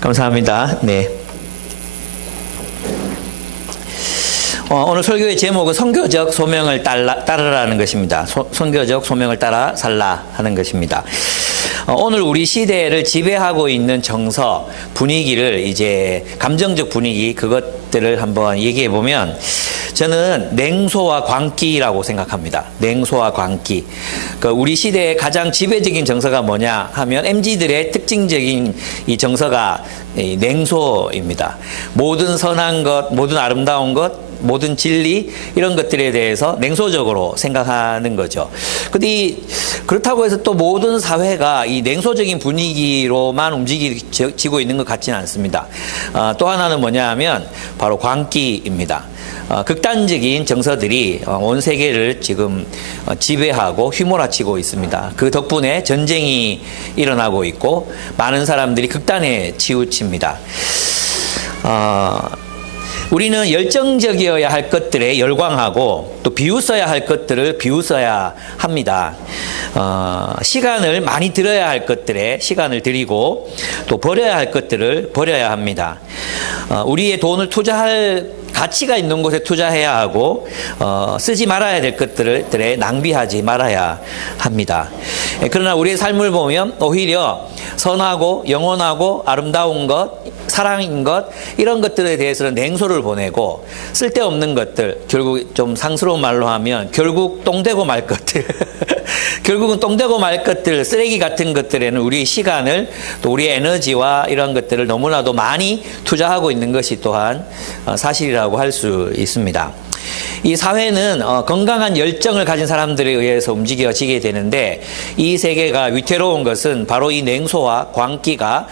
감사합니다. 네. 오늘 설교의 제목은 선교적 소명을 따르라는 것입니다. 선교적 소명을 따라 살라 하는 것입니다. 오늘 우리 시대를 지배하고 있는 정서, 분위기를 이제 감정적 분위기 그것들을 한번 얘기해 보면 저는 냉소와 광기라고 생각합니다. 냉소와 광기. 우리 시대의 가장 지배적인 정서가 뭐냐 하면 MZ들의 특징적인 이 정서가 냉소입니다. 모든 선한 것, 모든 아름다운 것, 모든 진리 이런 것들에 대해서 냉소적으로 생각하는 거죠. 근데 그렇다고 해서 또 모든 사회가 이 냉소적인 분위기로만 움직이고 있는 것 같지는 않습니다. 또 하나는 뭐냐 하면 바로 광기입니다. 극단적인 정서들이 온 세계를 지금 지배하고 휘몰아치고 있습니다. 그 덕분에 전쟁이 일어나고 있고 많은 사람들이 극단에 치우칩니다. 우리는 열정적이어야 할 것들에 열광하고 또 비웃어야 할 것들을 비웃어야 합니다. 시간을 많이 들여야 할 것들에 시간을 들이고 또 버려야 할 것들을 버려야 합니다. 우리의 돈을 투자할 가치가 있는 곳에 투자해야 하고 쓰지 말아야 될 것들에 낭비하지 말아야 합니다. 그러나 우리의 삶을 보면 오히려 선하고 영원하고 아름다운 것, 사랑인 것 이런 것들에 대해서는 냉소를 보내고 쓸데없는 것들, 결국 좀 상스러운 말로 하면 결국 똥되고 말 것들 결국은 똥되고 말 것들, 쓰레기 같은 것들에는 우리의 시간을 또 우리의 에너지와 이런 것들을 너무나도 많이 투자하고 있는 것이 또한 사실이라고 할 수 있습니다. 이 사회는 건강한 열정을 가진 사람들에 의해서 움직여지게 되는데 이 세계가 위태로운 것은 바로 이 냉소와 광기가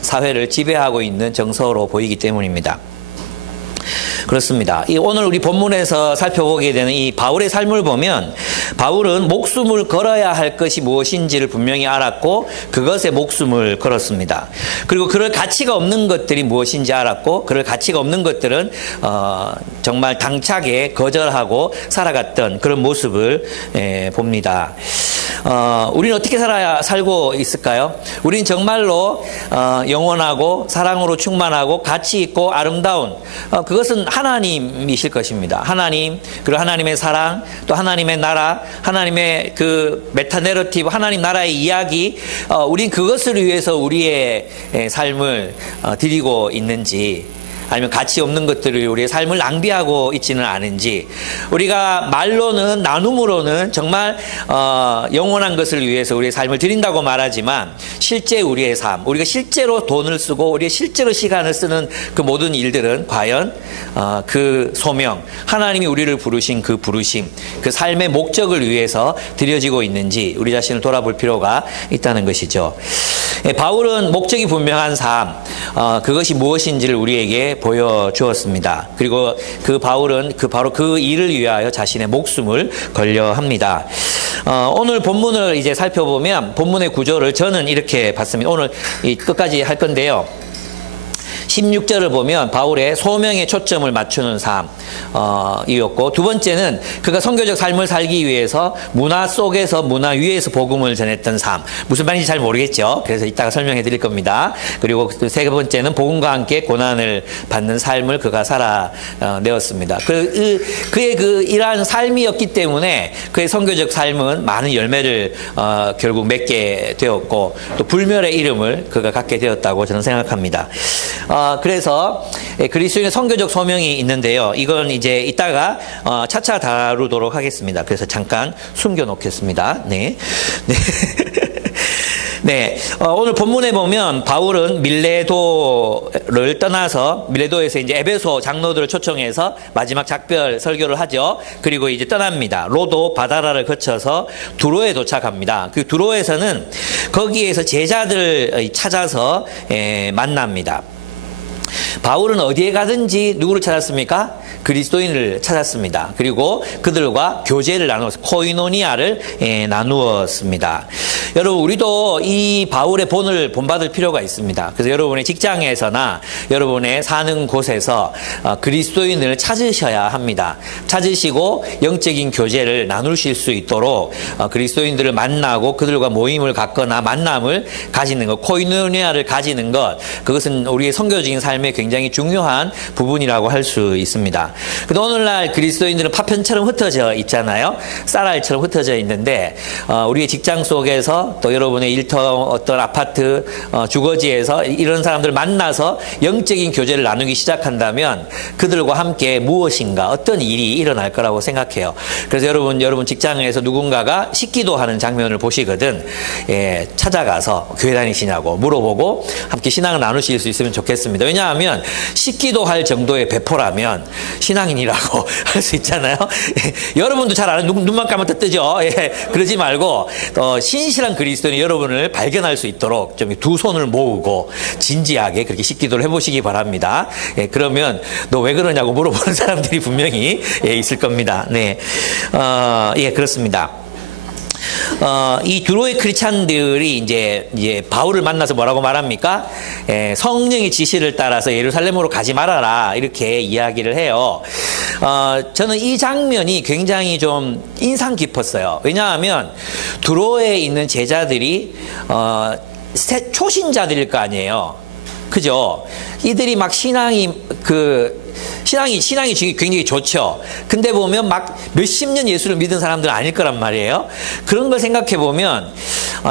사회를 지배하고 있는 정서로 보이기 때문입니다. 그렇습니다. 오늘 우리 본문에서 살펴보게 되는 이 바울의 삶을 보면 바울은 목숨을 걸어야 할 것이 무엇인지를 분명히 알았고 그것에 목숨을 걸었습니다. 그리고 그럴 가치가 없는 것들이 무엇인지 알았고 그럴 가치가 없는 것들은 정말 당차게 거절하고 살아갔던 그런 모습을 봅니다. 우리는 어떻게 살고 있을까요? 우리는 정말로 영원하고 사랑으로 충만하고 가치 있고 아름다운 그것은 하나님이실 것입니다. 하나님, 그리고 하나님의 사랑, 또 하나님의 나라, 하나님의 그 메타 내러티브, 하나님 나라의 이야기, 우린 그것을 위해서 우리의 삶을 드리고 있는지, 아니면 가치 없는 것들을 우리의 삶을 낭비하고 있지는 않은지, 우리가 말로는 나눔으로는 정말 영원한 것을 위해서 우리의 삶을 드린다고 말하지만 실제 우리의 삶, 우리가 실제로 돈을 쓰고 우리가 실제로 시간을 쓰는 그 모든 일들은 과연 그 소명, 하나님이 우리를 부르신 그 부르심, 그 삶의 목적을 위해서 드려지고 있는지 우리 자신을 돌아볼 필요가 있다는 것이죠. 바울은 목적이 분명한 삶, 그것이 무엇인지를 우리에게 보여주었습니다. 그리고 그 바울은 바로 그 일을 위하여 자신의 목숨을 걸려 합니다. 오늘 본문을 이제 살펴보면 본문의 구조를 저는 이렇게 봤습니다. 오늘 끝까지 할 건데요. 16절을 보면 바울의 소명에 초점을 맞추는 삶이었고, 두 번째는 그가 선교적 삶을 살기 위해서 문화 속에서 문화 위에서 복음을 전했던 삶. 무슨 말인지 잘 모르겠죠. 그래서 이따가 설명해 드릴 겁니다. 그리고 세 번째는 복음과 함께 고난을 받는 삶을 그가 살아내었습니다. 그의 그 이러한 삶이었기 때문에 그의 선교적 삶은 많은 열매를 결국 맺게 되었고 또 불멸의 이름을 그가 갖게 되었다고 저는 생각합니다. 그래서 그리스도인의 선교적 소명이 있는데요. 이건 이제 이따가 차차 다루도록 하겠습니다. 그래서 잠깐 숨겨놓겠습니다. 네. 네. 네, 오늘 본문에 보면 바울은 밀레도를 떠나서 밀레도에서 이제 에베소 장로들을 초청해서 마지막 작별 설교를 하죠. 그리고 이제 떠납니다. 로도 바다라를 거쳐서 두로에 도착합니다. 그 두로에서는 거기에서 제자들을 찾아서 만납니다. 바울은 어디에 가든지 누구를 찾았습니까? 그리스도인을 찾았습니다. 그리고 그들과 교제를 나누어서 코이노니아를 나누었습니다. 여러분 우리도 이 바울의 본을 본받을 필요가 있습니다. 그래서 여러분의 직장에서나 여러분의 사는 곳에서 그리스도인을 찾으셔야 합니다. 찾으시고 영적인 교제를 나누실 수 있도록 그리스도인들을 만나고 그들과 모임을 갖거나 만남을 가지는 것, 코이노니아를 가지는 것, 그것은 우리의 선교적인 삶에 굉장히 중요한 부분이라고 할 수 있습니다. 근데 오늘날 그리스도인들은 파편처럼 흩어져 있잖아요. 쌀알처럼 흩어져 있는데 우리의 직장 속에서 또 여러분의 일터 어떤 아파트 주거지에서 이런 사람들을 만나서 영적인 교제를 나누기 시작한다면 그들과 함께 무엇인가 어떤 일이 일어날 거라고 생각해요. 그래서 여러분 직장에서 누군가가 식기도하는 장면을 보시거든 찾아가서 교회 다니시냐고 물어보고 함께 신앙을 나누실 수 있으면 좋겠습니다. 왜냐하면 식기도할 정도의 배포라면 신앙인이라고 할 수 있잖아요. 여러분도 잘 아는 눈만 감면 다 뜨죠. 그러지 말고 신실한 그리스도인이 여러분을 발견할 수 있도록 좀 두 손을 모으고 진지하게 그렇게 식기도를 해보시기 바랍니다. 그러면 너 왜 그러냐고 물어보는 사람들이 분명히 있을 겁니다. 네, 그렇습니다. 이 두로의 크리스찬들이 이제 바울을 만나서 뭐라고 말합니까? 성령의 지시를 따라서 예루살렘으로 가지 말아라 이렇게 이야기를 해요. 저는 이 장면이 굉장히 좀 인상 깊었어요. 왜냐하면 두로에 있는 제자들이 초신자들일 거 아니에요. 그죠? 이들이 막 신앙이 굉장히 좋죠. 근데 보면 막 몇십 년 예수를 믿은 사람들은 아닐 거란 말이에요. 그런 걸 생각해 보면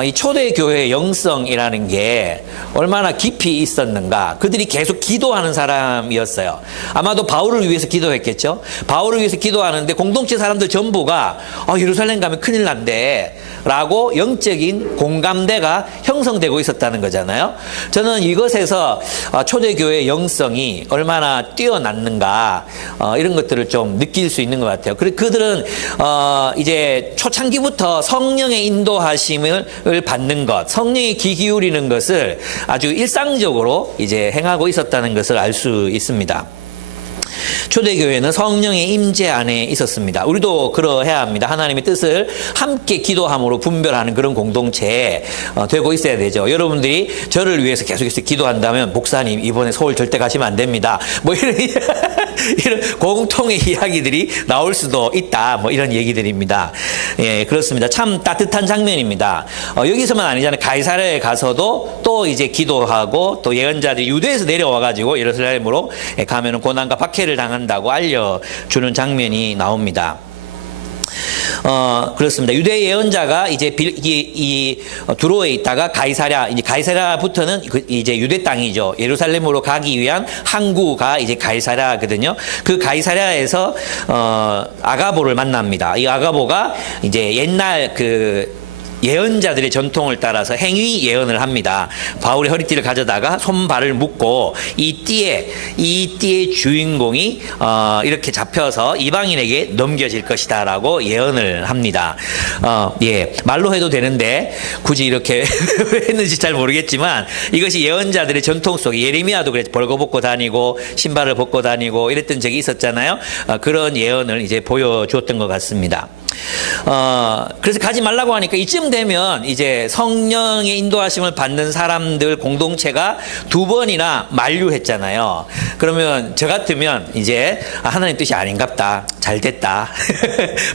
이 초대교회의 영성이라는 게 얼마나 깊이 있었는가. 그들이 계속 기도하는 사람이었어요. 아마도 바울을 위해서 기도했겠죠. 바울을 위해서 기도하는데 공동체 사람들 전부가 예루살렘 가면 큰일 난대 라고 영적인 공감대가 형성되고 있었다는 거잖아요. 저는 이것에서 초대교회의 영성이 얼마나 뛰어났는가 이런 것들을 좀 느낄 수 있는 것 같아요. 그들은 이제 초창기부터 성령의 인도하심을 받는 것, 성령의 귀 기울이는 것을 아주 일상적으로 이제 행하고 있었다는 것을 알 수 있습니다. 초대교회는 성령의 임재 안에 있었습니다. 우리도 그러해야 합니다. 하나님의 뜻을 함께 기도함으로 분별하는 그런 공동체에 되고 있어야 되죠. 여러분들이 저를 위해서 계속해서 기도한다면 목사님 이번에 서울 절대 가시면 안 됩니다. 뭐 이런 공통의 이야기들이 나올 수도 있다. 뭐 이런 얘기들입니다. 그렇습니다. 참 따뜻한 장면입니다. 여기서만 아니잖아요. 가이사랴에 가서도 또 이제 기도하고 또 예언자들이 유대에서 내려와가지고 예루살렘으로 가면은 고난과 박해를 당한다고 알려주는 장면이 나옵니다. 그렇습니다. 유대 예언자가 이제 이 두로에 있다가 가이사랴부터는 이제 유대 땅이죠. 예루살렘으로 가기 위한 항구가 이제 가이사랴거든요. 그 가이사랴에서 아가보를 만납니다. 이 아가보가 이제 옛날 예언자들의 전통을 따라서 행위 예언을 합니다. 바울의 허리띠를 가져다가 손발을 묶고 이 띠의 주인공이 이렇게 잡혀서 이방인에게 넘겨질 것이다라고 예언을 합니다. 말로 해도 되는데 굳이 이렇게 왜 했는지 잘 모르겠지만 이것이 예언자들의 전통 속에 예레미야도 그랬죠. 벌거벗고 다니고 신발을 벗고 다니고 이랬던 적이 있었잖아요. 그런 예언을 이제 보여주었던 것 같습니다. 그래서 가지 말라고 하니까 이쯤 되면 이제 성령의 인도하심을 받는 사람들 공동체가 두 번이나 만류했잖아요. 그러면 저 같으면 이제 하나님 뜻이 아닌갑다. 잘 됐다.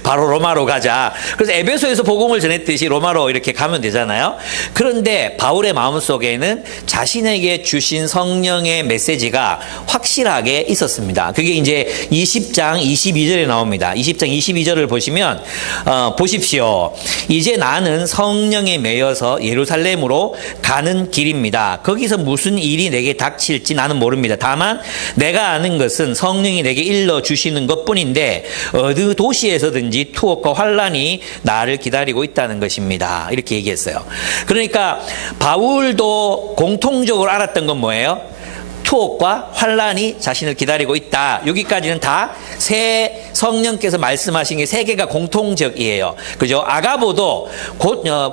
바로 로마로 가자. 그래서 에베소에서 복음을 전했듯이 로마로 이렇게 가면 되잖아요. 그런데 바울의 마음속에는 자신에게 주신 성령의 메시지가 확실하게 있었습니다. 그게 이제 20장 22절에 나옵니다. 20장 22절을 보시면 보십시오. 이제 나는 성령에 매여서 예루살렘으로 가는 길입니다. 거기서 무슨 일이 내게 닥칠지 나는 모릅니다. 다만 내가 아는 것은 성령이 내게 일러주시는 것뿐인데 어느 도시에서든지 투옥과 환란이 나를 기다리고 있다는 것입니다. 이렇게 얘기했어요. 그러니까 바울도 공통적으로 알았던 건 뭐예요? 투옥과 환란이 자신을 기다리고 있다. 여기까지는 다 성령께서 말씀하신 게 세 개가 공통적이에요. 그죠? 아가보도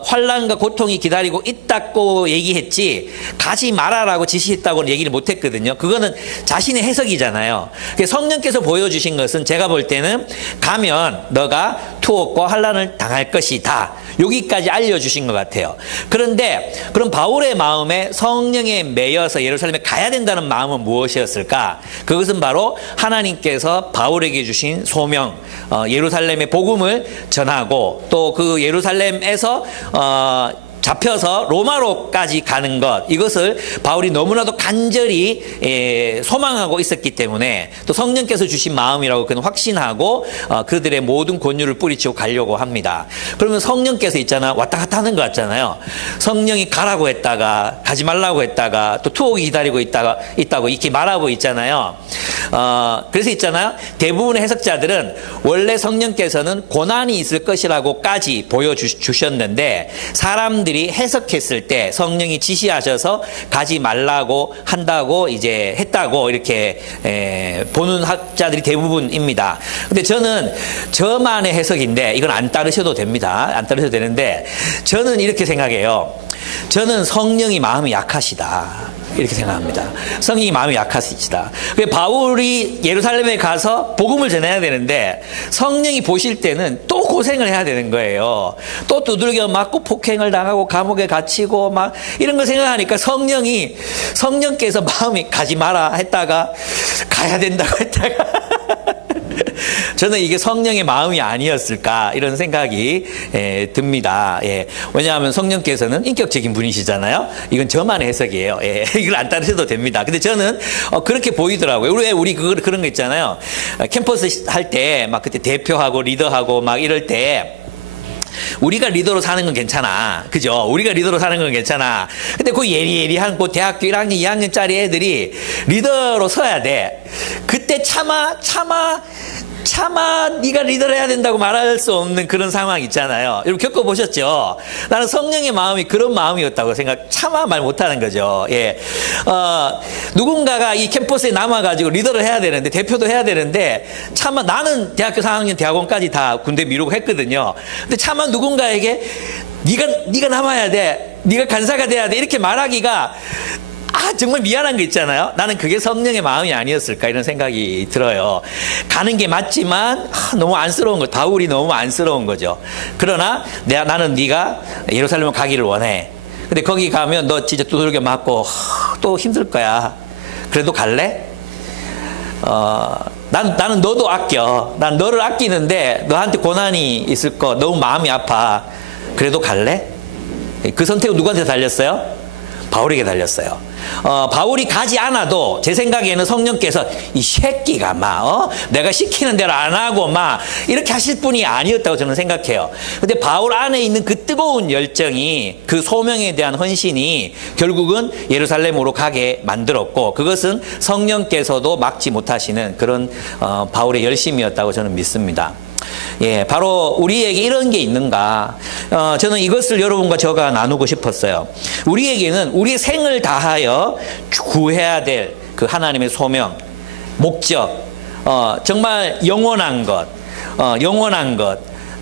환난과 고통이 기다리고 있다고 얘기했지 가지 말아라고 지시했다고는 얘기를 못했거든요. 그거는 자신의 해석이잖아요. 성령께서 보여주신 것은 제가 볼 때는 가면 너가 투옥과 환난을 당할 것이다. 여기까지 알려주신 것 같아요. 그런데 그럼 바울의 마음에 성령에 매여서 예루살렘에 가야 된다는 마음은 무엇이었을까? 그것은 바로 하나님께서 바울에게 주신 소명, 예루살렘의 복음을 전하고 또 그 예루살렘에서 잡혀서 로마로까지 가는 것, 이것을 바울이 너무나도 간절히 소망하고 있었기 때문에 또 성령께서 주신 마음이라고 그는 확신하고 그들의 모든 권유를 뿌리치고 가려고 합니다. 그러면 성령께서 있잖아, 왔다 갔다 하는 것 같잖아요. 성령이 가라고 했다가 가지 말라고 했다가 또 투옥이 기다리고 있다고 이렇게 말하고 있잖아요. 그래서 있잖아요, 대부분의 해석자들은 원래 성령께서는 고난이 있을 것이라고까지 보여주셨는데 사람들이 해석했을 때 성령이 지시하셔서 가지 말라고 한다고 이제 했다고 이렇게 보는 학자들이 대부분입니다. 근데 저는 저만의 해석인데 이건 안 따르셔도 됩니다. 안 따르셔도 되는데 저는 이렇게 생각해요. 저는 성령이 마음이 약하시다. 이렇게 생각합니다. 성령이 마음이 약하시다. 바울이 예루살렘에 가서 복음을 전해야 되는데 성령이 보실 때는 또 고생을 해야 되는 거예요. 또 두들겨 맞고 폭행을 당하고 감옥에 갇히고 막 이런 거 생각하니까 성령께서 마음이 가지 마라 했다가 가야 된다고 했다가 저는 이게 성령의 마음이 아니었을까 이런 생각이 듭니다. 왜냐하면 성령께서는 인격적인 분이시잖아요. 이건 저만의 해석이에요. 이걸 안 따르셔도 됩니다. 근데 저는 그렇게 보이더라고요. 우리 그런 거 있잖아요. 캠퍼스 할 때 막 그때 대표하고 리더하고 막 이럴 때 우리가 리더로 사는 건 괜찮아. 그죠? 우리가 리더로 사는 건 괜찮아. 근데 그 예리한 그 대학교 1학년, 2학년짜리 애들이 리더로 서야 돼. 그때 차마 네가 리더를 해야 된다고 말할 수 없는 그런 상황 있잖아요. 여러분 겪어보셨죠? 나는 성령의 마음이 그런 마음이었다고 차마 말 못하는 거죠. 누군가가 이 캠퍼스에 남아가지고 리더를 해야 되는데 대표도 해야 되는데 차마 나는 대학교 4학년 대학원까지 다 군대 미루고 했거든요. 근데 차마 누군가에게 네가 남아야 돼, 네가 간사가 돼야 돼 이렇게 말하기가 정말 미안한 거 있잖아요. 나는 그게 성령의 마음이 아니었을까 이런 생각이 들어요. 가는 게 맞지만 너무 안쓰러운 거, 바울이 너무 안쓰러운 거죠. 그러나 나는 네가 예루살렘 가기를 원해. 근데 거기 가면 너 진짜 두들겨 맞고 또 힘들 거야. 그래도 갈래? 나는 너도 아껴. 난 너를 아끼는데 너한테 고난이 있을 거 너무 마음이 아파. 그래도 갈래? 그 선택은 누구한테 달렸어요? 바울에게 달렸어요. 바울이 가지 않아도 제 생각에는 성령께서 이 새끼가 내가 시키는 대로 안 하고 이렇게 하실 분이 아니었다고 저는 생각해요. 근데 바울 안에 있는 그 뜨거운 열정이, 그 소명에 대한 헌신이 결국은 예루살렘으로 가게 만들었고 그것은 성령께서도 막지 못하시는 그런 바울의 열심이었다고 저는 믿습니다. 바로 우리에게 이런 게 있는가? 저는 이것을 여러분과 저가 나누고 싶었어요. 우리에게는 우리의 생을 다하여 구해야 될 그 하나님의 소명, 목적, 정말 영원한 것,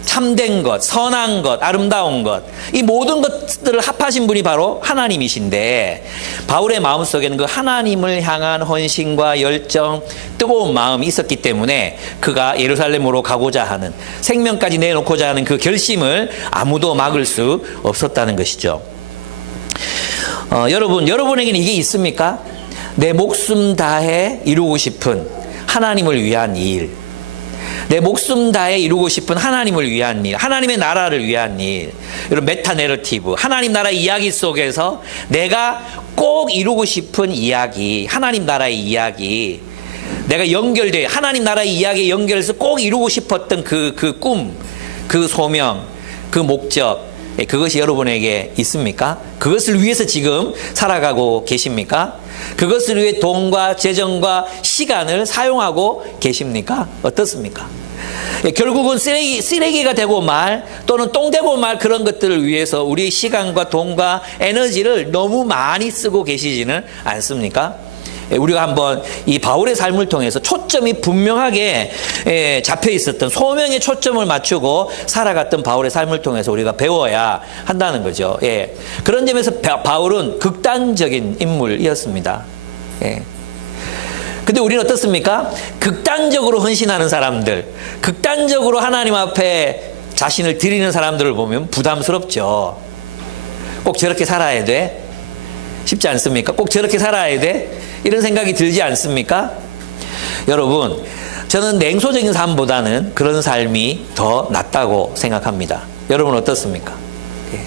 참된 것, 선한 것, 아름다운 것, 이 모든 것들을 합하신 분이 바로 하나님이신데 바울의 마음속에는 그 하나님을 향한 헌신과 열정, 뜨거운 마음이 있었기 때문에 그가 예루살렘으로 가고자 하는, 생명까지 내놓고자 하는 그 결심을 아무도 막을 수 없었다는 것이죠. 여러분에게는 이게 있습니까? 내 목숨 다해 이루고 싶은 하나님을 위한 일, 내 목숨 다해 이루고 싶은 하나님을 위한 일, 하나님의 나라를 위한 일, 이런 메타 내러티브, 하나님 나라 이야기 속에서 내가 꼭 이루고 싶은 이야기, 하나님 나라의 이야기, 내가 하나님 나라의 이야기에 연결해서 꼭 이루고 싶었던 그 꿈, 그 소명, 그 목적, 그것이 여러분에게 있습니까? 그것을 위해서 지금 살아가고 계십니까? 그것을 위해 돈과 재정과 시간을 사용하고 계십니까? 어떻습니까? 결국은 쓰레기가 되고 말 또는 똥 되고 말 그런 것들을 위해서 우리의 시간과 돈과 에너지를 너무 많이 쓰고 계시지는 않습니까? 우리가 한번 이 바울의 삶을 통해서 초점이 분명하게 잡혀 있었던 소명의 초점을 맞추고 살아갔던 바울의 삶을 통해서 우리가 배워야 한다는 거죠. 예. 그런 점에서 바울은 극단적인 인물이었습니다. 예. 근데 우리는 어떻습니까? 극단적으로 헌신하는 사람들, 극단적으로 하나님 앞에 자신을 드리는 사람들을 보면 부담스럽죠. 꼭 저렇게 살아야 돼? 쉽지 않습니까? 꼭 저렇게 살아야 돼? 이런 생각이 들지 않습니까? 여러분, 저는 냉소적인 삶보다는 그런 삶이 더 낫다고 생각합니다. 여러분 어떻습니까? 예.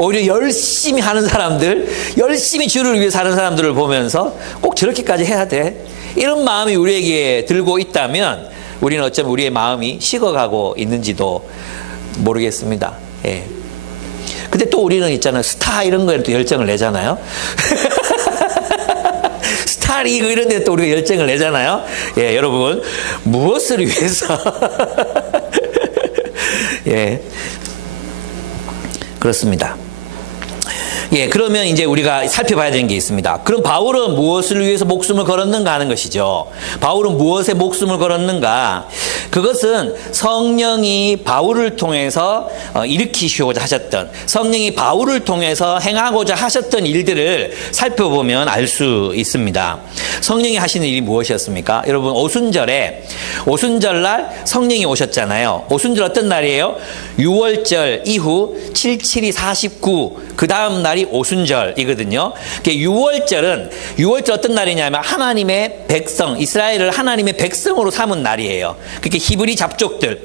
오히려 열심히 하는 사람들, 열심히 주를 위해 사는 사람들을 보면서 꼭 저렇게까지 해야 돼? 이런 마음이 우리에게 들고 있다면 우리는 어쩌면 우리의 마음이 식어가고 있는지도 모르겠습니다. 예. 근데 또 우리는 있잖아요. 스타 이런 거에 또 열정을 내잖아요. 스타리그 이런 데 또 우리가 열정을 내잖아요. 예, 여러분 무엇을 위해서 예, 그렇습니다. 예, 그러면 이제 우리가 살펴봐야 되는 게 있습니다. 그럼 바울은 무엇을 위해서 목숨을 걸었는가 하는 것이죠. 바울은 무엇에 목숨을 걸었는가? 그것은 성령이 바울을 통해서 일으키시고자 하셨던, 성령이 바울을 통해서 행하고자 하셨던 일들을 살펴보면 알 수 있습니다. 성령이 하시는 일이 무엇이었습니까? 여러분 오순절날 성령이 오셨잖아요. 오순절 어떤 날이에요? 6월절 이후 77이 49, 그 다음 날이 오순절이거든요. 6월절 어떤 날이냐면 하나님의 백성, 이스라엘을 하나님의 백성으로 삼은 날이에요. 그러니까 히브리 잡족들,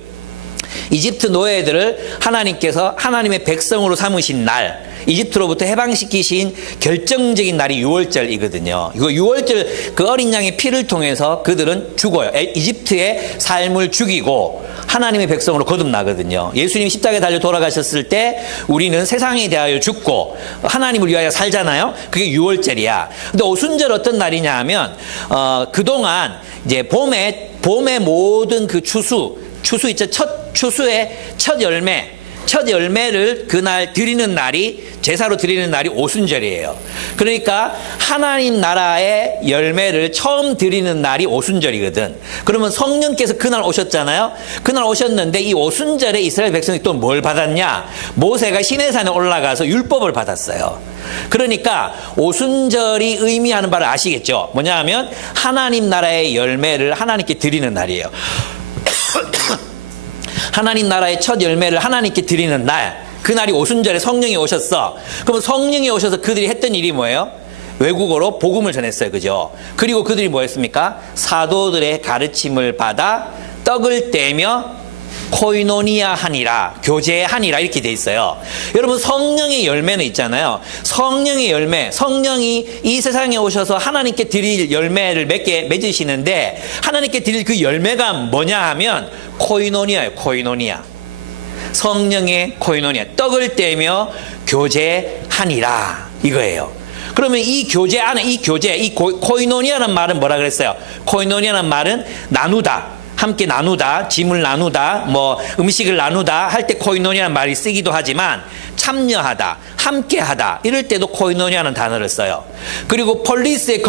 이집트 노예들을 하나님께서 하나님의 백성으로 삼으신 날, 이집트로부터 해방시키신 결정적인 날이 6월절이거든요. 이거 6월절 그 어린 양의 피를 통해서 그들은 죽어요. 이집트의 삶을 죽이고 하나님의 백성으로 거듭나거든요. 예수님이 십자가에 달려 돌아가셨을 때 우리는 세상에 대하여 죽고 하나님을 위하여 살잖아요. 그게 6월절이야. 근데 오순절 어떤 날이냐 하면 그동안 이제 봄의 모든 그 추수 있죠. 추수의 첫 열매를 그날 드리는 날이, 제사로 드리는 날이 오순절이에요. 그러니까 하나님 나라의 열매를 처음 드리는 날이 오순절이거든. 그러면 성령께서 그날 오셨잖아요. 그날 오셨는데 이 오순절에 이스라엘 백성이 또 뭘 받았냐? 모세가 시내산에 올라가서 율법을 받았어요. 그러니까 오순절이 의미하는 바를 아시겠죠? 뭐냐 하면 하나님 나라의 열매를 하나님께 드리는 날이에요. 하나님 나라의 첫 열매를 하나님께 드리는 날, 그날이 오순절에 성령이 오셨어. 그러면 성령이 오셔서 그들이 했던 일이 뭐예요? 외국어로 복음을 전했어요. 그죠? 그리고 그들이 뭐 했습니까? 사도들의 가르침을 받아 떡을 떼며 코이노니아 하니라, 교제하니라, 이렇게 돼 있어요. 여러분 성령의 열매는 있잖아요. 성령의 열매, 성령이 이 세상에 오셔서 하나님께 드릴 열매를 몇 개 맺으시는데 하나님께 드릴 그 열매가 뭐냐 하면 코이노니아예요. 코이노니아. 성령의 코이노니아. 떡을 떼며 교제하니라, 이거예요. 그러면 이 교제 안에 이 코이노니아라는 말은 뭐라 그랬어요? 코이노니아라는 말은 나누다, 함께 나누다, 짐을 나누다, 뭐 음식을 나누다 할 때 코이노니아라는 말이 쓰기도 하지만 참여하다, 함께하다 이럴 때도 코이노니아라는 단어를 써요. 그리고 폴리스의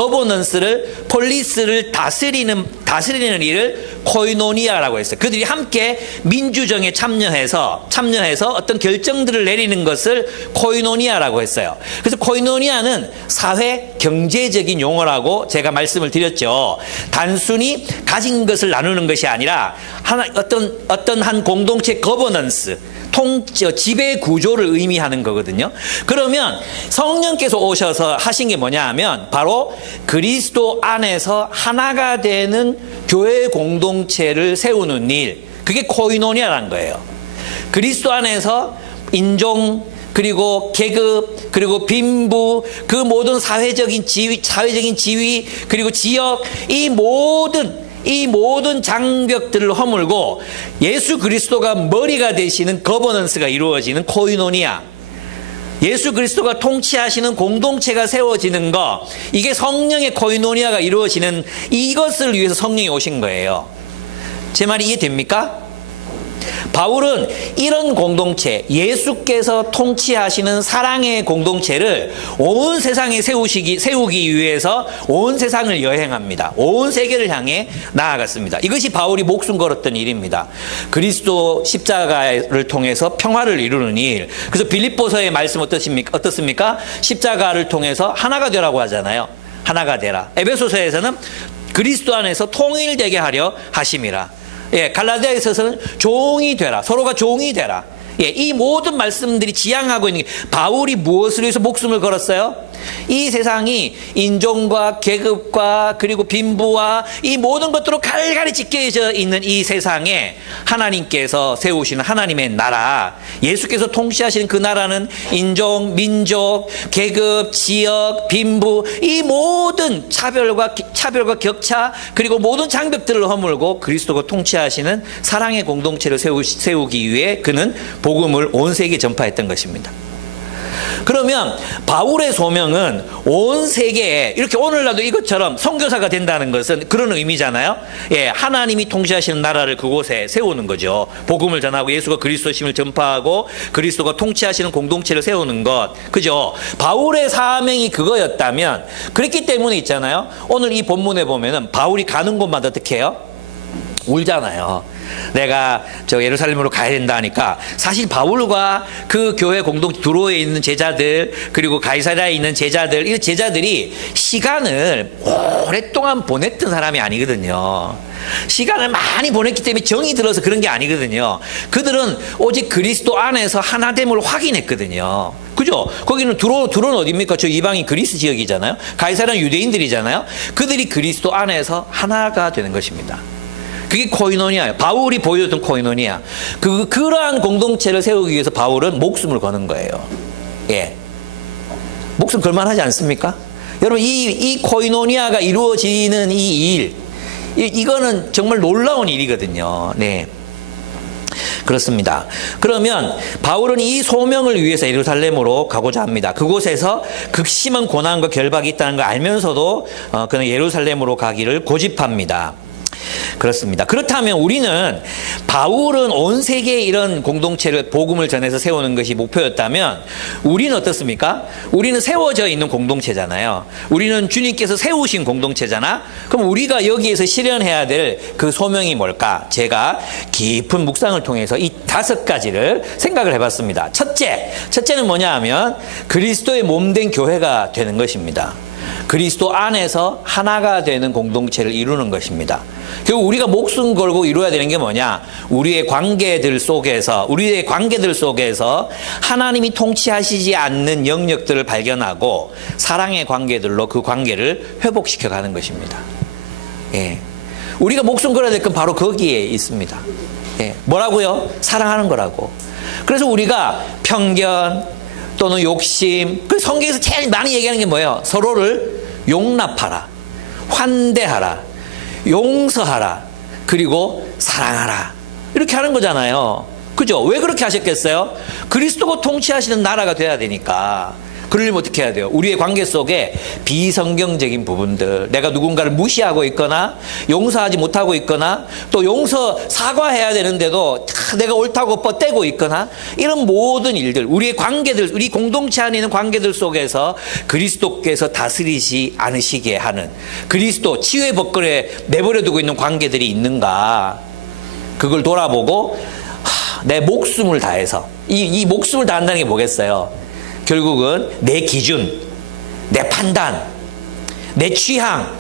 폴리스를 다스리는 일을 코이노니아라고 했어요. 그들이 함께 민주정에 참여해서 어떤 결정들을 내리는 것을 코이노니아라고 했어요. 그래서 코이노니아는 사회 경제적인 용어라고 제가 말씀을 드렸죠. 단순히 가진 것을 나누는 것이 아니라 어떤 한 공동체 거버넌스, 지배 구조를 의미하는 거거든요. 그러면 성령께서 오셔서 하신 게 뭐냐 하면 바로 그리스도 안에서 하나가 되는 교회 공동체를 세우는 일, 그게 코이노니아라는 거예요. 그리스도 안에서 인종, 그리고 계급, 그리고 빈부, 그 모든 사회적인 지위, 그리고 지역, 이 모든 장벽들을 허물고 예수 그리스도가 머리가 되시는 거버넌스가 이루어지는 코이노니아, 예수 그리스도가 통치하시는 공동체가 세워지는 거, 이게 성령의 코이노니아가 이루어지는, 이것을 위해서 성령이 오신 거예요. 제 말이 이해됩니까? 바울은 이런 공동체, 예수께서 통치하시는 사랑의 공동체를 온 세상에 세우기 위해서 온 세상을 여행합니다. 온 세계를 향해 나아갔습니다. 이것이 바울이 목숨 걸었던 일입니다. 그리스도 십자가를 통해서 평화를 이루는 일. 그래서 빌립보서의 말씀 어떻습니까? 십자가를 통해서 하나가 되라고 하잖아요. 하나가 되라. 에베소서에서는 그리스도 안에서 통일되게 하려 하심이라. 예, 갈라디아에서는 종이 되라. 서로가 종이 되라. 예, 이 모든 말씀들이 지향하고 있는 게 바울이 무엇을 위해서 목숨을 걸었어요? 이 세상이 인종과 계급과 그리고 빈부와 이 모든 것들로 갈갈이 찢겨져 있는 이 세상에 하나님께서 세우시는 하나님의 나라, 예수께서 통치하시는 그 나라는 인종, 민족, 계급, 지역, 빈부 이 모든 차별과 격차 그리고 모든 장벽들을 허물고 그리스도가 통치하시는 사랑의 공동체를 세우기 위해 그는 복음을 온 세계에 전파했던 것입니다. 그러면 바울의 소명은 온 세계에 이렇게 오늘날도 이것처럼 선교사가 된다는 것은 그런 의미잖아요. 예, 하나님이 통치하시는 나라를 그곳에 세우는 거죠. 복음을 전하고 예수가 그리스도심을 전파하고 그리스도가 통치하시는 공동체를 세우는 것. 그죠? 바울의 사명이 그거였다면 그랬기 때문에 있잖아요. 오늘 이 본문에 보면은 바울이 가는 곳마다 어떻게 해요? 울잖아요. 내가 저 예루살렘으로 가야 된다 하니까 사실 바울과 그 교회 공동체 두로에 있는 제자들 그리고 가이사랴에 있는 제자들 이 제자들이 시간을 오랫동안 보냈던 사람이 아니거든요. 시간을 많이 보냈기 때문에 정이 들어서 그런 게 아니거든요. 그들은 오직 그리스도 안에서 하나됨을 확인했거든요. 그죠? 거기는 두로는 어디입니까? 저 이방인 그리스 지역이잖아요. 가이사랴는 유대인들이잖아요. 그들이 그리스도 안에서 하나가 되는 것입니다. 그게 코이노니아예요. 바울이 보여줬던 코이노니아. 그러한 공동체를 세우기 위해서 바울은 목숨을 거는 거예요. 예. 목숨 걸만하지 않습니까? 여러분, 이 코이노니아가 이루어지는 이 일, 이거는 정말 놀라운 일이거든요. 네. 그렇습니다. 그러면 바울은 이 소명을 위해서 예루살렘으로 가고자 합니다. 그곳에서 극심한 고난과 결박이 있다는 걸 알면서도 그는 예루살렘으로 가기를 고집합니다. 그렇습니다. 그렇다면 우리는 바울은 온 세계에 이런 공동체를 복음을 전해서 세우는 것이 목표였다면 우리는 어떻습니까? 우리는 세워져 있는 공동체잖아요. 우리는 주님께서 세우신 공동체잖아. 그럼 우리가 여기에서 실현해야 될 그 소명이 뭘까? 제가 깊은 묵상을 통해서 이 5가지를 생각을 해봤습니다. 첫째는 뭐냐 하면 그리스도의 몸된 교회가 되는 것입니다. 그리스도 안에서 하나가 되는 공동체를 이루는 것입니다. 결국 우리가 목숨 걸고 이루어야 되는 게 뭐냐? 우리의 관계들 속에서 하나님이 통치하시지 않는 영역들을 발견하고 사랑의 관계들로 그 관계를 회복시켜 가는 것입니다. 예. 우리가 목숨 걸어야 될 건 바로 거기에 있습니다. 예. 뭐라고요? 사랑하는 거라고. 그래서 우리가 편견 또는 욕심, 그 성경에서 제일 많이 얘기하는 게 뭐예요? 서로를 용납하라, 환대하라, 용서하라, 그리고 사랑하라. 이렇게 하는 거잖아요. 그죠? 왜 그렇게 하셨겠어요? 그리스도가 통치하시는 나라가 돼야 되니까. 그러려면 어떻게 해야 돼요? 우리의 관계 속에 비성경적인 부분들, 내가 누군가를 무시하고 있거나 용서하지 못하고 있거나 또 사과해야 되는데도 내가 옳다고 뻗대고 있거나 이런 모든 일들, 우리의 관계들, 우리 공동체 안에 있는 관계들 속에서 그리스도께서 다스리지 않으시게 하는 그리스도 치유의 법권에 내버려두고 있는 관계들이 있는가, 그걸 돌아보고 내 목숨을 다해서 이 목숨을 다한다는 게 뭐겠어요? 결국은 내 기준, 내 판단, 내 취향,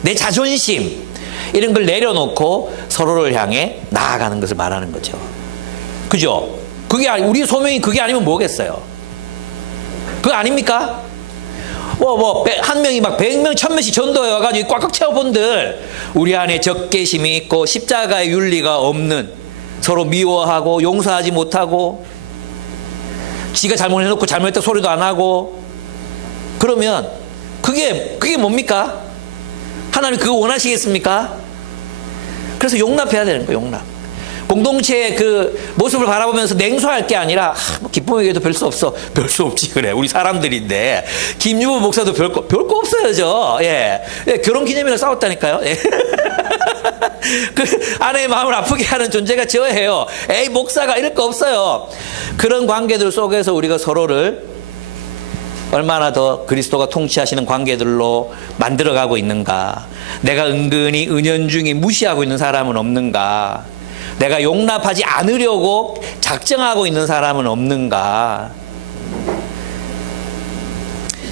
내 자존심 이런 걸 내려놓고 서로를 향해 나아가는 것을 말하는 거죠. 그죠? 그게 우리 소명이 그게 아니면 뭐겠어요? 그거 아닙니까? 한 명이 막 100명, 1000명씩 전도해 와가지고 꽉꽉 채워본들 우리 안에 적개심이 있고 십자가의 윤리가 없는, 서로 미워하고 용서하지 못하고 지가 잘못해놓고 잘못했다 소리도 안 하고, 그러면 그게 뭡니까? 하나님 그거 원하시겠습니까? 그래서 용납해야 되는 거예요. 용납. 공동체의 그 모습을 바라보면서 냉소할 게 아니라 기쁨에게도 별 수 없어. 별 수 없지. 그래, 우리 사람들인데. 김유보 목사도 별거 없어요. 저. 예. 결혼 기념일에 싸웠다니까요. 예. 그 아내의 마음을 아프게 하는 존재가 저예요. 에이, 목사가 이럴 거 없어요. 그런 관계들 속에서 우리가 서로를 얼마나 더 그리스도가 통치하시는 관계들로 만들어가고 있는가. 내가 은근히 은연중에 무시하고 있는 사람은 없는가. 내가 용납하지 않으려고 작정하고 있는 사람은 없는가.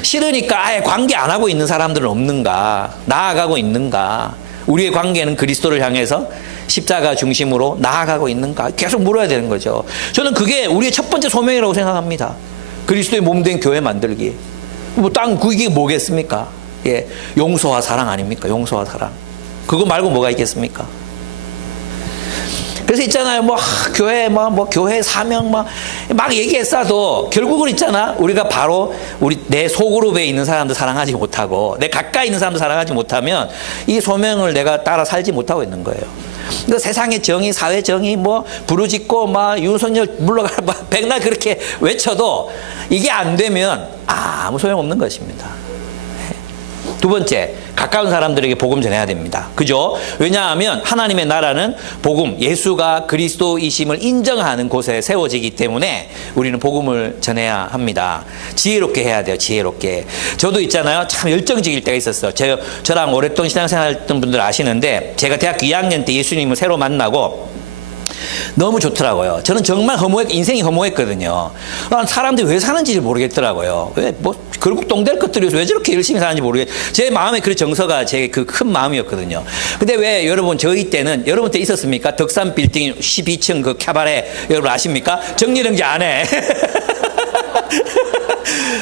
싫으니까 아예 관계 안 하고 있는 사람들은 없는가. 나아가고 있는가. 우리의 관계는 그리스도를 향해서 십자가 중심으로 나아가고 있는가. 계속 물어야 되는 거죠. 저는 그게 우리의 첫 번째 소명이라고 생각합니다. 그리스도의 몸된 교회 만들기. 그게 뭐겠습니까? 예, 용서와 사랑 아닙니까? 용서와 사랑. 그거 말고 뭐가 있겠습니까? 그래서 있잖아요. 교회, 교회 사명, 막 얘기했어도 결국은 있잖아. 우리가 바로 내 소그룹에 있는 사람들 사랑하지 못하고, 내 가까이 있는 사람들 사랑하지 못하면 이 소명을 내가 따라 살지 못하고 있는 거예요. 그러니까 세상의 정의, 사회 정의, 부르짖고, 윤석열 물러가라, 백날 그렇게 외쳐도 이게 안 되면 아무 소용없는 것입니다. 두 번째, 가까운 사람들에게 복음 전해야 됩니다. 그죠? 왜냐하면 하나님의 나라는 복음, 예수가 그리스도이심을 인정하는 곳에 세워지기 때문에 우리는 복음을 전해야 합니다. 지혜롭게 해야 돼요. 지혜롭게. 저도 있잖아요. 참 열정적일 때가 있었어요. 저랑 오랫동안 신앙생활 했던 분들 아시는데, 제가 대학교 2학년 때 예수님을 새로 만나고 너무 좋더라고요. 저는 정말 인생이 허무했거든요. 사람들이 왜 사는지 모르겠더라고요. 결국 똥될 것들이어서 왜 저렇게 열심히 사는지 모르겠어요. 제 마음에 그 정서가 제 그 큰 마음이었거든요. 근데 왜 여러분, 저희 때는, 여러분 때 있었습니까? 덕산 빌딩 12층 그 캐바레, 여러분 아십니까? 정리정지 안 해.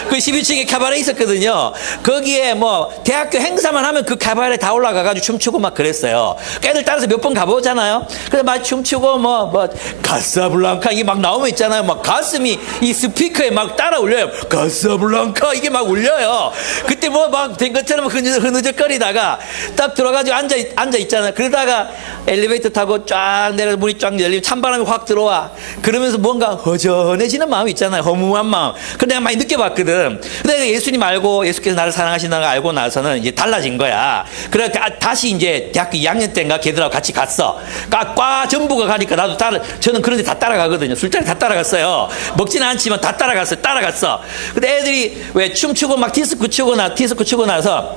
그 12층에 캐바레 있었거든요. 거기에 대학교 행사만 하면 그 캐바레 다 올라가가지고 춤추고 막 그랬어요. 애들 따라서 몇 번 가보잖아요. 그래서 막 춤추고 가사블랑카 이게 막 나오면 있잖아요. 막 가슴이 이 스피커에 막 따라 울려요. 가사블랑카 이게 막 울려요. 그때 막 된 것처럼 흐느적거리다가 딱 들어가지고 앉아 있잖아요. 그러다가 엘리베이터 타고 쫙 내려서 문이 쫙 열리면 찬바람이 확 들어와. 그러면서 뭔가 허전해지는 마음이 있잖아요. 허무한 마음. 근데 내가 많이 느껴봤거든. 근데 예수님 알고, 예수께서 나를 사랑하신다는 걸 알고 나서는 이제 달라진 거야. 그래 다시 이제 대학교 2학년 때인가 걔들하고 같이 갔어. 과 전부가 가니까 나도 저는 그런 데 다 따라가거든요. 술자리 다 따라갔어요. 먹지는 않지만 다 따라갔어. 근데 애들이 왜 춤추고 막 디스코 추고 나서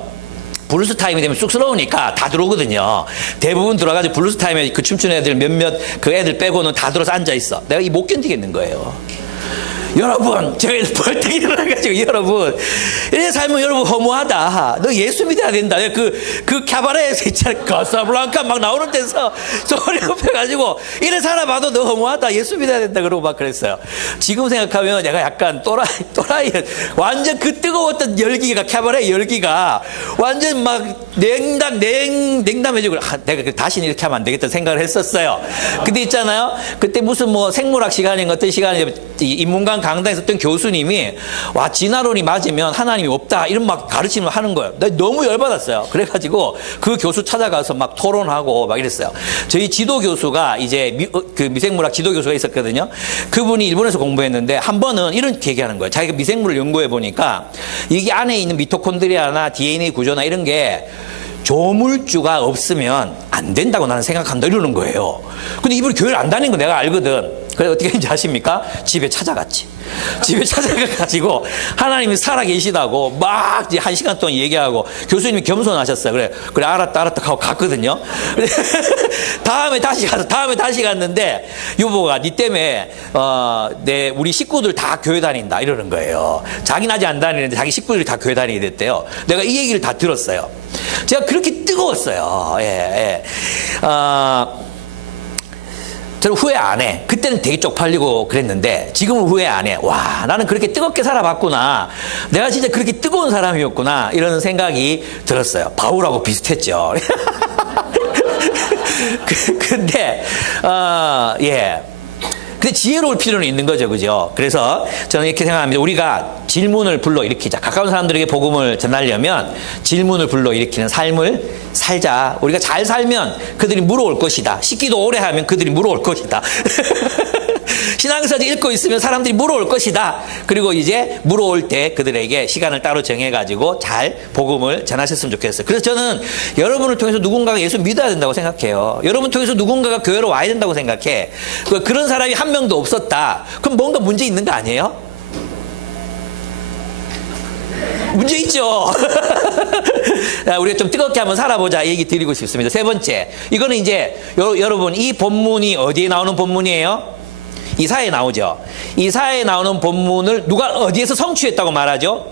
블루스 타임이 되면 쑥스러우니까 다 들어오거든요. 대부분 들어가지고 블루스 타임에 그 춤추는 애들 몇몇 그 애들 빼고는 다 들어서 앉아있어. 내가 못 견디겠는 거예요. 여러분, 제가 벌떡 일어나가지고, 여러분, 이래 살면 여러분 허무하다. 너 예수 믿어야 된다. 그 캐바레에서 있잖아. 가사블랑카 막 나오는 데서 소리 높여가지고, 이래 살아봐도 너 허무하다. 예수 믿어야 된다. 그러고 막 그랬어요. 지금 생각하면 내가 약간 또라이, 완전 그 뜨거웠던 열기가, 캐바레 열기가, 완전 막 냉담해지고, 내가 다시는 이렇게 하면 안 되겠다 생각을 했었어요. 근데 있잖아요. 그때 무슨 생물학 시간인가 어떤 시간에 인문관 강당에 있었던 교수님이 진화론이 맞으면 하나님이 없다 이런 막 가르침을 하는 거예요. 나 너무 열받았어요. 그래가지고 그 교수 찾아가서 막 토론하고 막 이랬어요. 저희 지도 교수가 이제 그 미생물학 지도 교수가 있었거든요. 그분이 일본에서 공부했는데 한 번은 이렇게 얘기하는 거예요. 자기가 미생물을 연구해 보니까 이게 안에 있는 미토콘드리아나 DNA 구조나 이런 게 조물주가 없으면 안 된다고 나는 생각한다 이러는 거예요. 근데 이분이 교회를 안 다니는 거 내가 알거든. 그래서 어떻게 했는지 아십니까? 집에 찾아갔지. 집에 찾아가가지고 하나님이 살아계시다고 막 1시간 동안 얘기하고 교수님이 겸손하셨어요. 그래 알았다 하고 갔거든요. 다음에 다시 갔는데 유보가 니 때문에 우리 식구들 다 교회 다닌다 이러는 거예요. 자기는 아직 안 다니는데 자기 식구들이 다 교회 다니게 됐대요. 내가 이 얘기를 다 들었어요. 제가 그렇게 뜨거웠어요. 저는 후회 안 해. 그때는 되게 쪽팔리고 그랬는데 지금은 후회 안 해. 와, 나는 그렇게 뜨겁게 살아봤구나. 내가 진짜 그렇게 뜨거운 사람이었구나. 이런 생각이 들었어요. 바울하고 비슷했죠. 근데 근데 지혜로울 필요는 있는 거죠. 그죠? 그래서 저는 이렇게 생각합니다. 우리가 질문을 불러일으키자. 가까운 사람들에게 복음을 전하려면 질문을 불러일으키는 삶을 살자. 우리가 잘 살면 그들이 물어올 것이다. 식기도 오래 하면 그들이 물어올 것이다. 신앙서적 읽고 있으면 사람들이 물어올 것이다. 그리고 이제 물어올 때 그들에게 시간을 따로 정해가지고 잘 복음을 전하셨으면 좋겠어요. 그래서 저는 여러분을 통해서 누군가가 예수 믿어야 된다고 생각해요. 여러분 통해서 누군가가 교회로 와야 된다고 생각해. 그런 사람이 한 명도 없었다. 그럼 뭔가 문제 있는 거 아니에요? 문제 있죠. 우리가 좀 뜨겁게 한번 살아보자 얘기 드리고 싶습니다. 세 번째, 이거는 이제 여러분 이 본문이 어디에 나오는 본문이에요? 이사야에 나오죠. 이사야에 나오는 본문을 누가 어디에서 성취했다고 말하죠?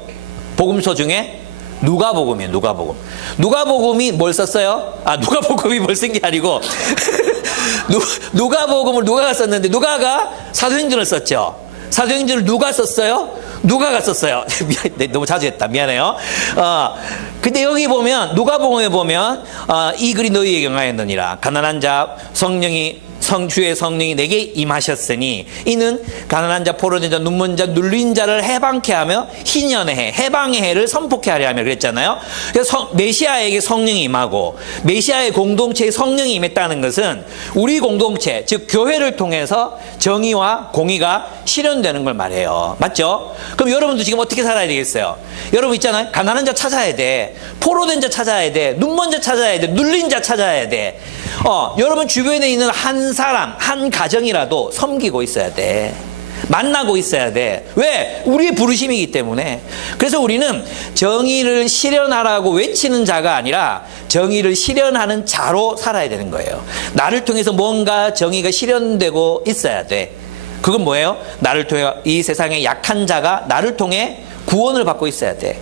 복음서 중에 누가복음이에요. 누가복음. 누가복음이 뭘 썼어요? 누가복음이 뭘 쓴 게 아니고 누가복음을 누가가 썼는데 누가가 사도행전을 썼죠. 사도행전을 누가 썼어요? 누가가 썼어요. 너무 자주 했다. 미안해요. 근데 여기 보면 누가복음에 보면 이 글이 너희에게 응하였느니라. 가난한 자 주의 성령이 내게 임하셨으니 이는 가난한 자, 포로된 자, 눈먼 자, 눌린 자를 해방케 하며 희년의 해, 해방의 해를 선포케 하려 하며 그랬잖아요. 그래서 메시아에게 성령이 임하고 메시아의 공동체에 성령이 임했다는 것은 우리 공동체, 즉 교회를 통해서 정의와 공의가 실현되는 걸 말해요. 맞죠? 그럼 여러분도 지금 어떻게 살아야 되겠어요? 여러분 있잖아요. 가난한 자 찾아야 돼. 포로된 자 찾아야 돼. 눈먼 자 찾아야 돼. 눌린 자 찾아야 돼. 여러분 주변에 있는 한 사람, 한 가정이라도 섬기고 있어야 돼. 만나고 있어야 돼. 왜? 우리의 부르심이기 때문에. 그래서 우리는 정의를 실현하라고 외치는 자가 아니라 정의를 실현하는 자로 살아야 되는 거예요. 나를 통해서 뭔가 정의가 실현되고 있어야 돼. 그건 뭐예요? 나를 통해 이 세상의 약한 자가 나를 통해 구원을 받고 있어야 돼.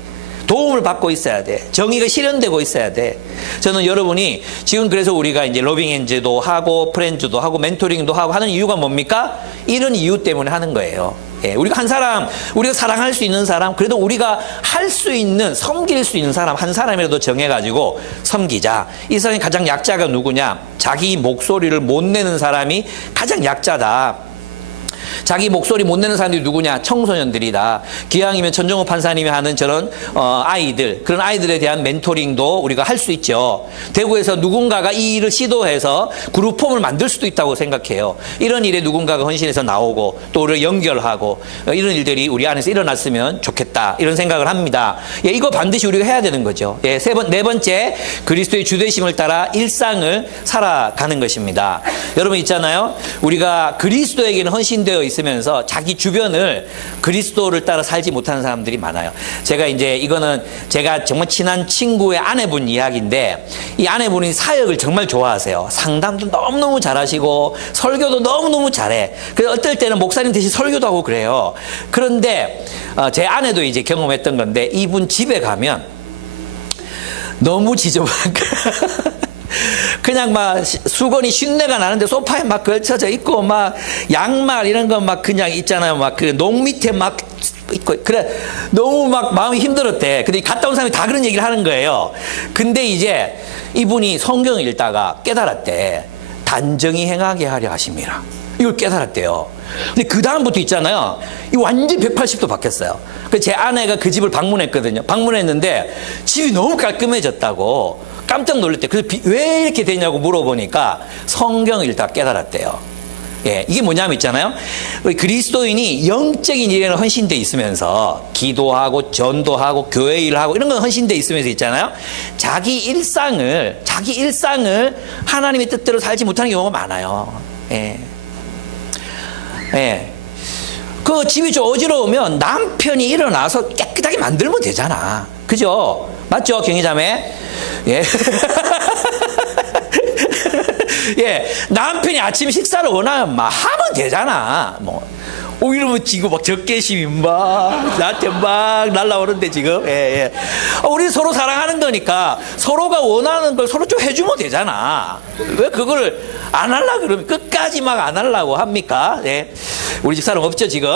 도움을 받고 있어야 돼. 정의가 실현되고 있어야 돼. 저는 여러분이 지금 그래서 우리가 이제 러빙핸즈도 하고 프렌즈도 하고 멘토링도 하고 하는 이유가 뭡니까? 이런 이유 때문에 하는 거예요. 예, 우리가 한 사람, 우리가 사랑할 수 있는 사람, 그래도 우리가 할 수 있는, 섬길 수 있는 사람, 한 사람이라도 정해가지고 섬기자. 이 세상에 가장 약자가 누구냐? 자기 목소리를 못 내는 사람이 가장 약자다. 자기 목소리 못 내는 사람들이 누구냐? 청소년들이다. 기왕이면 전정호 판사님이 하는 저런 아이들, 그런 아이들에 대한 멘토링도 우리가 할 수 있죠. 대구에서 누군가가 이 일을 시도해서 그룹홈을 만들 수도 있다고 생각해요. 이런 일에 누군가가 헌신해서 나오고 또 우리를 연결하고 이런 일들이 우리 안에서 일어났으면 좋겠다. 이런 생각을 합니다. 예, 이거 반드시 우리가 해야 되는 거죠. 예, 네 번째, 그리스도의 주되심을 따라 일상을 살아가는 것입니다. 여러분 있잖아요. 우리가 그리스도에게는 헌신되어 있으면서 자기 주변을 그리스도를 따라 살지 못하는 사람들이 많아요. 제가 이제 이거는 제가 정말 친한 친구의 아내분 이야기인데 이 아내분이 사역을 정말 좋아하세요. 상담도 너무너무 잘하시고 설교도 너무너무 잘해. 그래서 어떨 때는 목사님 대신 설교도 하고 그래요. 그런데 제 아내도 이제 경험했던 건데 이분 집에 가면 너무 지저분한 거야. 그냥 막 수건이 쉰내가 나는데 소파에 막 걸쳐져 있고 막 양말 이런 거 막 그냥 있잖아요. 막 그 농 밑에 막 있고 그래 너무 막 마음이 힘들었대. 근데 갔다 온 사람이 다 그런 얘기를 하는 거예요. 근데 이제 이분이 성경 읽다가 깨달았대. 단정히 행하게 하려 하심이라. 이걸 깨달았대요. 근데 그 다음부터 있잖아요. 이 완전 180도 바뀌었어요. 그래서 제 아내가 그 집을 방문했거든요. 방문했는데 집이 너무 깔끔해졌다고 깜짝 놀랐대. 그래서 왜 이렇게 되냐고 물어보니까 성경을 읽다가 깨달았대요. 예, 이게 뭐냐면 있잖아요. 그리스도인이 영적인 일에는 헌신돼 있으면서 기도하고 전도하고 교회 일을 하고 이런 건 헌신돼 있으면서 있잖아요. 자기 일상을 하나님의 뜻대로 살지 못하는 경우가 많아요. 예. 예. 그 집이 좀 어지러우면 남편이 일어나서 깨끗하게 만들면 되잖아. 그죠? 맞죠? 경희자매? 예. 예. 남편이 아침 식사를 원하면 막 하면 되잖아. 뭐. 이러면 지금 막 적개심이 막 나한테 막 날라오는데 지금. 예, 예. 우리 서로 사랑하는 거니까 서로가 원하는 걸 서로 좀 해주면 되잖아. 왜 그걸 안 하려고 그러면 끝까지 막 안 하려고 합니까? 예. 우리 집 사람 없죠, 지금?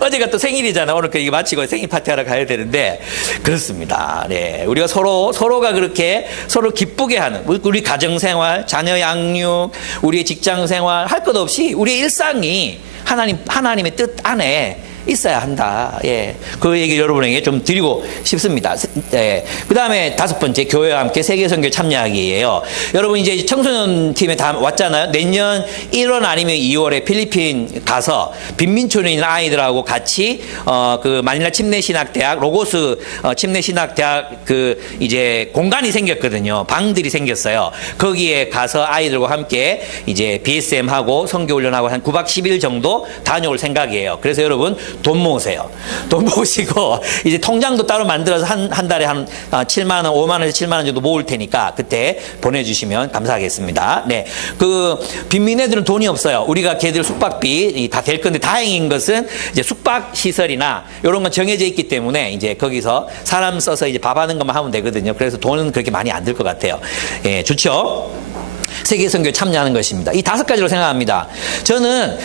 어제가 또 생일이잖아. 오늘 이거 마치고 생일 파티 하러 가야 되는데 그렇습니다. 네, 우리가 서로가 그렇게 서로 기쁘게 하는 우리 가정 생활, 자녀 양육, 우리의 직장 생활 할 것 없이 우리의 일상이 하나님의 뜻 안에 있어야 한다. 예. 그 얘기 여러분에게 좀 드리고 싶습니다. 예. 그 다음에 5번째, 교회와 함께 세계선교 참여하기예요. 여러분 이제 청소년 팀에 다 왔잖아요. 내년 1월 아니면 2월에 필리핀 가서 빈민촌에 있는 아이들하고 같이 그 마닐라 침례신학대학 로고스 침례신학대학 그 이제 공간이 생겼거든요. 방들이 생겼어요. 거기에 가서 아이들과 함께 이제 BSM 하고 선교훈련하고 한 9박 10일 정도 다녀올 생각이에요. 그래서 여러분 돈 모으세요. 돈 모으시고 이제 통장도 따로 만들어서 한 달에 한 7만 원, 5만 원에서 7만 원 정도 모을 테니까 그때 보내주시면 감사하겠습니다. 네, 그 빈민 애들은 돈이 없어요. 우리가 걔들 숙박비 다 될 건데 다행인 것은 이제 숙박 시설이나 이런 건 정해져 있기 때문에 이제 거기서 사람 써서 이제 밥 하는 것만 하면 되거든요. 그래서 돈은 그렇게 많이 안 들 것 같아요. 예, 좋죠. 세계선교에 참여하는 것입니다. 이 5가지로 생각합니다. 저는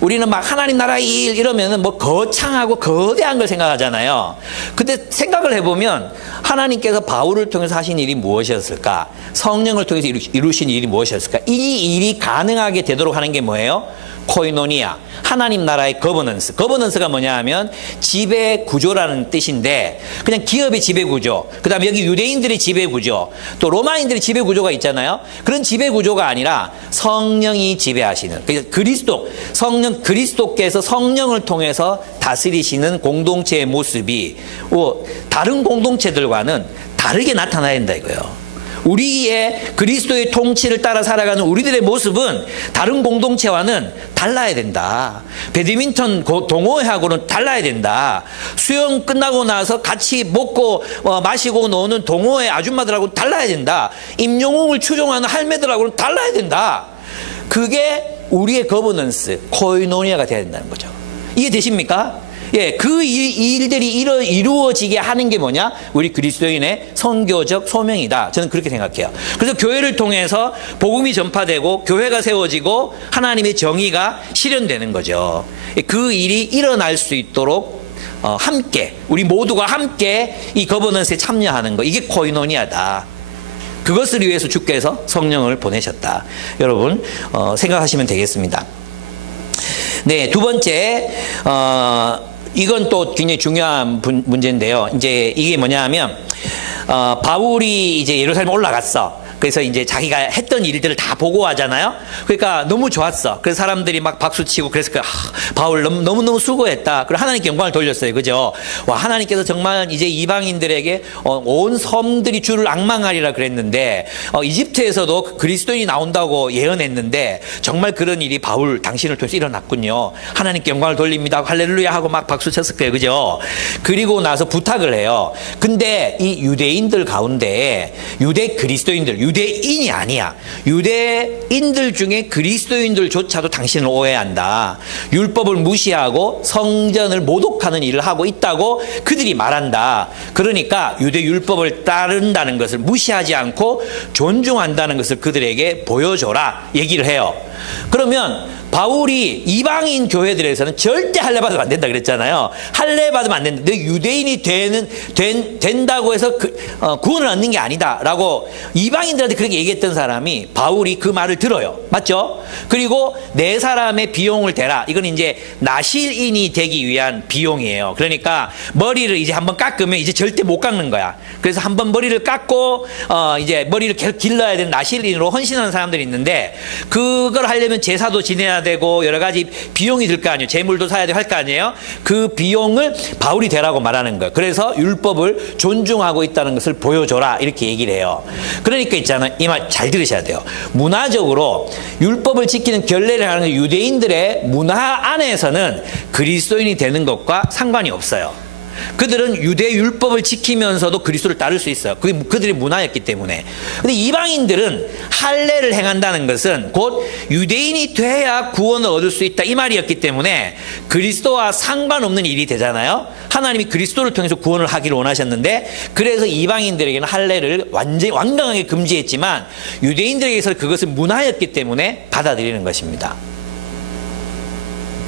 우리는 막 하나님 나라 일 이러면은 뭐 거창하고 거대한 걸 생각하잖아요. 근데 생각을 해보면 하나님께서 바울을 통해서 하신 일이 무엇이었을까? 성령을 통해서 이루신 일이 무엇이었을까? 이 일이 가능하게 되도록 하는 게 뭐예요? 코이노니아, 하나님 나라의 거버넌스. 거버넌스가 뭐냐 하면 지배 구조라는 뜻인데 그냥 기업의 지배 구조, 그 다음에 여기 유대인들의 지배 구조, 또 로마인들의 지배 구조가 있잖아요. 그런 지배 구조가 아니라 성령이 지배하시는, 그리스도께서 성령을 통해서 다스리시는 공동체의 모습이 다른 공동체들과는 다르게 나타나야 된다 이거예요. 우리의 그리스도의 통치를 따라 살아가는 우리들의 모습은 다른 공동체와는 달라야 된다. 배드민턴 동호회하고는 달라야 된다. 수영 끝나고 나서 같이 먹고 마시고 노는 동호회 아줌마들하고 달라야 된다. 임영웅을 추종하는 할매들하고는 달라야 된다. 그게 우리의 거버넌스, 코이노니아가 돼야 된다는 거죠. 이해되십니까? 예, 그 일들이 이루어지게 하는 게 뭐냐? 우리 그리스도인의 선교적 소명이다. 저는 그렇게 생각해요. 그래서 교회를 통해서 복음이 전파되고 교회가 세워지고 하나님의 정의가 실현되는 거죠. 그 일이 일어날 수 있도록 함께, 우리 모두가 함께 이 거버넌스에 참여하는 거, 이게 코이노니아다. 그것을 위해서 주께서 성령을 보내셨다. 여러분 생각하시면 되겠습니다. 네, 2번째 이건 또 굉장히 중요한 문제인데요. 이제 이게 뭐냐 하면, 바울이 이제 예루살렘 올라갔어. 그래서 이제 자기가 했던 일들을 다 보고하잖아요. 그러니까 너무 좋았어. 그래서 사람들이 막 박수치고 그래서 바울 너무너무 수고했다. 그리고 하나님께 영광을 돌렸어요. 그죠? 와, 하나님께서 정말 이제 이방인들에게 온 섬들이 주를 앙망하리라 그랬는데, 이집트에서도 그리스도인이 나온다고 예언했는데 정말 그런 일이 바울 당신을 통해서 일어났군요. 하나님께 영광을 돌립니다. 할렐루야 하고 막 박수 쳤을 거예요. 그죠? 그리고 나서 부탁을 해요. 근데 이 유대인들 가운데 유대 그리스도인들, 유대인이 아니야. 유대인들 중에 그리스도인들조차도 당신을 오해한다. 율법을 무시하고 성전을 모독하는 일을 하고 있다고 그들이 말한다. 그러니까 유대 율법을 따른다는 것을 무시하지 않고 존중한다는 것을 그들에게 보여줘라 얘기를 해요. 그러면 바울이 이방인 교회들에서는 절대 할례 받으면 안 된다 그랬잖아요. 할례 받으면 안 된다. 너 유대인이 된다고 해서 구원을 얻는 게 아니다 라고 이방인들한테 그렇게 얘기했던 사람이 바울이 그 말을 들어요. 맞죠? 그리고 네 사람의 비용을 대라. 이건 이제 나실인이 되기 위한 비용이에요. 그러니까 머리를 이제 한번 깎으면 이제 절대 못 깎는 거야. 그래서 한번 머리를 깎고 이제 머리를 계속 길러야 되는 나실인으로 헌신하는 사람들이 있는데, 그걸 하려면 제사도 지내야 되고 여러 가지 비용이 들 거 아니에요. 재물도 사야 되고 할 거 아니에요. 그 비용을 바울이 대라고 말하는 거예요. 그래서 율법을 존중하고 있다는 것을 보여줘라 이렇게 얘기를 해요. 그러니까 있잖아요. 이 말 잘 들으셔야 돼요. 문화적으로 율법을 지키는 결례를 하는 유대인들의 문화 안에서는 그리스도인이 되는 것과 상관이 없어요. 그들은 유대 율법을 지키면서도 그리스도를 따를 수 있어요. 그게 그들의 문화였기 때문에. 근데 이방인들은 할례를 행한다는 것은 곧 유대인이 돼야 구원을 얻을 수 있다 이 말이었기 때문에 그리스도와 상관없는 일이 되잖아요. 하나님이 그리스도를 통해서 구원을 하기를 원하셨는데, 그래서 이방인들에게는 할례를 완강하게 금지했지만 유대인들에게서 그것은 문화였기 때문에 받아들이는 것입니다.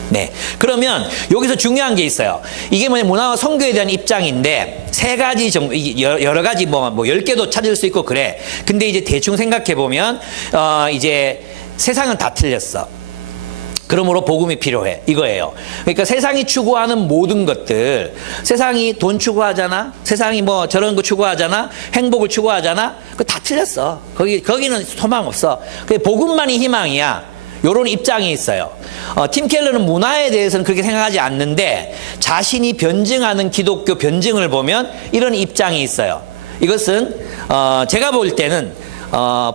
네. 그러면 여기서 중요한 게 있어요. 이게 뭐냐, 문화와 선교에 대한 입장인데, 3가지 정도, 여러 가지 뭐 10개도 찾을 수 있고 그래. 근데 이제 대충 생각해 보면, 이제 세상은 다 틀렸어. 그러므로 복음이 필요해. 이거예요. 그러니까 세상이 추구하는 모든 것들, 세상이 돈 추구하잖아, 세상이 뭐 저런 거 추구하잖아, 행복을 추구하잖아, 그거 다 틀렸어. 거기는 소망 없어. 복음만이 희망이야. 요런 입장이 있어요. 팀 켈러는 문화에 대해서는 그렇게 생각하지 않는데, 자신이 변증하는 기독교 변증을 보면 이런 입장이 있어요. 이것은 제가 볼 때는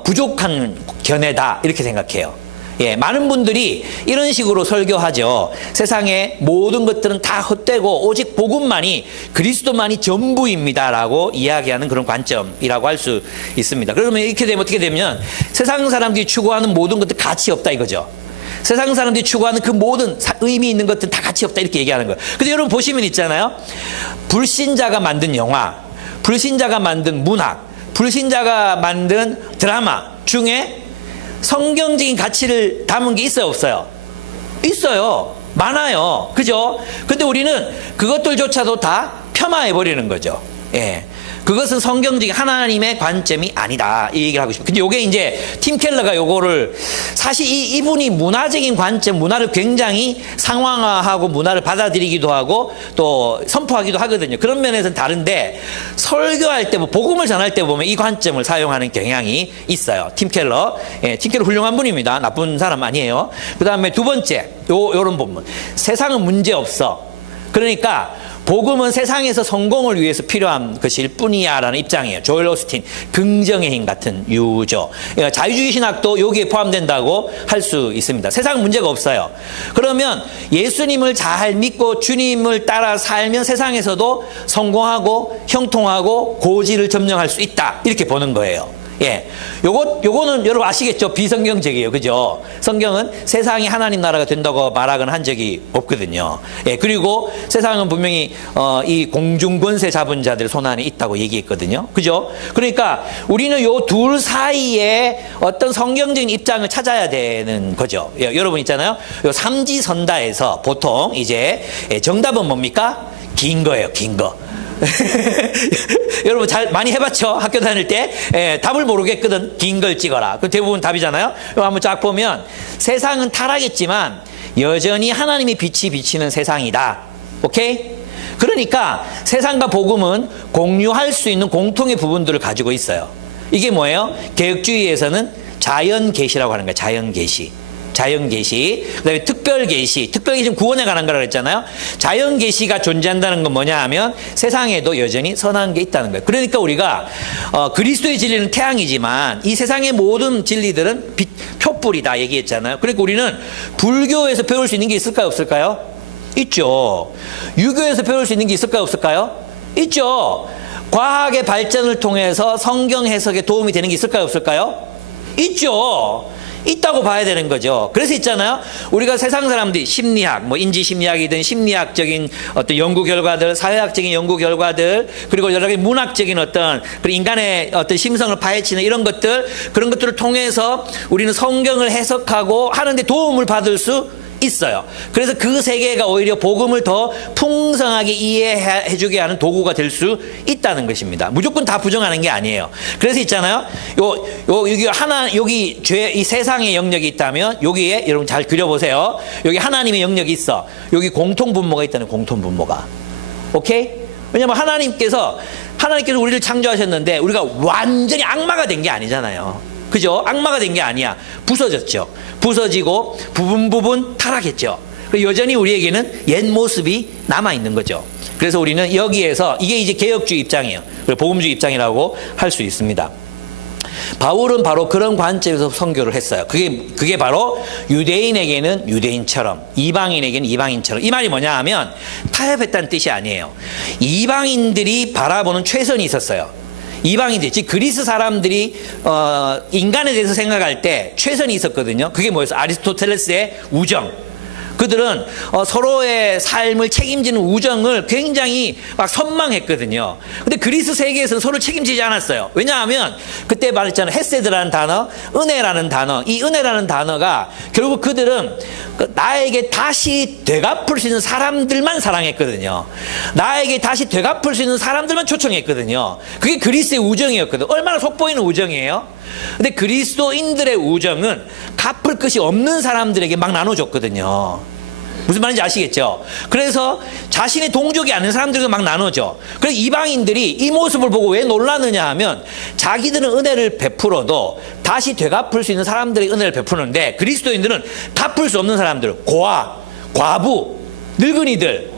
부족한 견해다, 이렇게 생각해요. 예, 많은 분들이 이런 식으로 설교하죠. 세상의 모든 것들은 다 헛되고 오직 복음만이, 그리스도만이 전부입니다라고 이야기하는 그런 관점이라고 할 수 있습니다. 그러면 이렇게 되면 어떻게 되면 세상 사람들이 추구하는 모든 것들 가치 없다 이거죠. 세상 사람들이 추구하는 그 모든 의미 있는 것들 다 가치 없다, 이렇게 얘기하는 거예요. 근데 여러분 보시면 있잖아요. 불신자가 만든 영화, 불신자가 만든 문학, 불신자가 만든 드라마 중에 성경적인 가치를 담은 게 있어요, 없어요? 있어요. 많아요. 그죠? 근데 우리는 그것들조차도 다 폄하해버리는 거죠. 예. 그것은 성경적인 하나님의 관점이 아니다, 이 얘기를 하고 싶어요. 근데 요게 이제 팀 켈러가 요거를, 사실 이분이 문화적인 관점, 문화를 굉장히 상황화하고 문화를 받아들이기도 하고 또 선포하기도 하거든요. 그런 면에서는 다른데, 설교할 때, 복음을 전할 때 보면 이 관점을 사용하는 경향이 있어요. 팀 켈러. 예, 팀 켈러 훌륭한 분입니다. 나쁜 사람 아니에요. 그 다음에 두 번째, 요런 본문. 세상은 문제 없어. 그러니까 복음은 세상에서 성공을 위해서 필요한 것일 뿐이야 라는 입장이에요. 조엘 오스틴, 긍정의 힘 같은 유죠. 자유주의 신학도 여기에 포함된다고 할 수 있습니다. 세상은 문제가 없어요. 그러면 예수님을 잘 믿고 주님을 따라 살면 세상에서도 성공하고 형통하고 고지를 점령할 수 있다, 이렇게 보는 거예요. 예, 요거는 여러분 아시겠죠? 비성경적이에요. 그죠? 성경은 세상이 하나님 나라가 된다고 말하거나 한 적이 없거든요. 예, 그리고 세상은 분명히 이 공중권세 잡은 자들 손 안에 있다고 얘기했거든요. 그죠? 그러니까 우리는 요 둘 사이에 어떤 성경적인 입장을 찾아야 되는 거죠. 예, 여러분 있잖아요. 요 삼지선다에서 보통 이제 정답은 뭡니까? 긴 거예요, 긴 거. 여러분 많이 해봤죠? 학교 다닐 때 답을 모르겠거든. 긴 걸 찍어라. 그 대부분 답이잖아요. 한번 쫙 보면 세상은 타락했지만 여전히 하나님의 빛이 비치는 세상이다. 오케이? 그러니까 세상과 복음은 공유할 수 있는 공통의 부분들을 가지고 있어요. 이게 뭐예요? 개혁주의에서는 자연계시라고 하는 거예요. 자연계시. 자연계시, 그 다음에 특별계시, 특별계시는 구원에 관한 거라고 했잖아요. 자연계시가 존재한다는 건 뭐냐 하면 세상에도 여전히 선한 게 있다는 거예요. 그러니까 우리가 그리스도의 진리는 태양이지만 이 세상의 모든 진리들은 촛불이다 얘기했잖아요. 그러니까 우리는 불교에서 배울 수 있는 게 있을까요, 없을까요? 있죠. 유교에서 배울 수 있는 게 있을까요, 없을까요? 있죠. 과학의 발전을 통해서 성경 해석에 도움이 되는 게 있을까요, 없을까요? 있죠. 있다고 봐야 되는 거죠. 그래서 있잖아요. 우리가 세상 사람들이 심리학, 뭐 인지심리학이든 심리학적인 어떤 연구 결과들, 사회학적인 연구 결과들, 그리고 여러 가지 문학적인 어떤 인간의 어떤 심성을 파헤치는 이런 것들, 그런 것들을 통해서 우리는 성경을 해석하고 하는데 도움을 받을 수 있어요. 그래서 그 세계가 오히려 복음을 더 풍성하게 이해해주게 하는 도구가 될 수 있다는 것입니다. 무조건 다 부정하는 게 아니에요. 그래서 있잖아요. 여기 이 세상의 영역이 있다면 여기에 여러분 잘 그려보세요. 여기 하나님의 영역이 있어. 여기 공통분모가 있다는 공통분모가. 오케이? 왜냐면 하나님께서 우리를 창조하셨는데 우리가 완전히 악마가 된 게 아니잖아요. 그죠? 악마가 된 게 아니야. 부서졌죠. 부서지고 부분 타락했죠. 여전히 우리에게는 옛 모습이 남아있는 거죠. 그래서 우리는 여기에서 이게 이제 개혁주의 입장이에요. 복음주의 입장이라고 할 수 있습니다. 바울은 바로 그런 관점에서 선교를 했어요. 그게 바로 유대인에게는 유대인처럼, 이방인에게는 이방인처럼. 이 말이 뭐냐 하면 타협했다는 뜻이 아니에요. 이방인들이 바라보는 최선이 있었어요. 이방인들, 즉 그리스 사람들이 인간에 대해서 생각할 때 최선이 있었거든요. 그게 뭐였어요? 아리스토텔레스의 우정. 그들은 서로의 삶을 책임지는 우정을 굉장히 막 선망했거든요. 근데 그리스 세계에서는 서로 책임지지 않았어요. 왜냐하면 그때 말했잖아요. 헤세드라는 단어, 은혜라는 단어, 이 은혜라는 단어가 결국 그들은 나에게 다시 되갚을 수 있는 사람들만 사랑했거든요. 나에게 다시 되갚을 수 있는 사람들만 초청했거든요. 그게 그리스의 우정이었거든요. 얼마나 속보이는 우정이에요. 근데 그리스도인들의 우정은 갚을 것이 없는 사람들에게 막 나눠줬거든요. 무슨 말인지 아시겠죠? 그래서 자신의 동족이 아닌 사람들도 막 나눠줘. 그래서 이방인들이 이 모습을 보고 왜 놀라느냐 하면 자기들은 은혜를 베풀어도 다시 되갚을 수 있는 사람들에게 은혜를 베푸는데 그리스도인들은 갚을 수 없는 사람들, 고아, 과부, 늙은이들,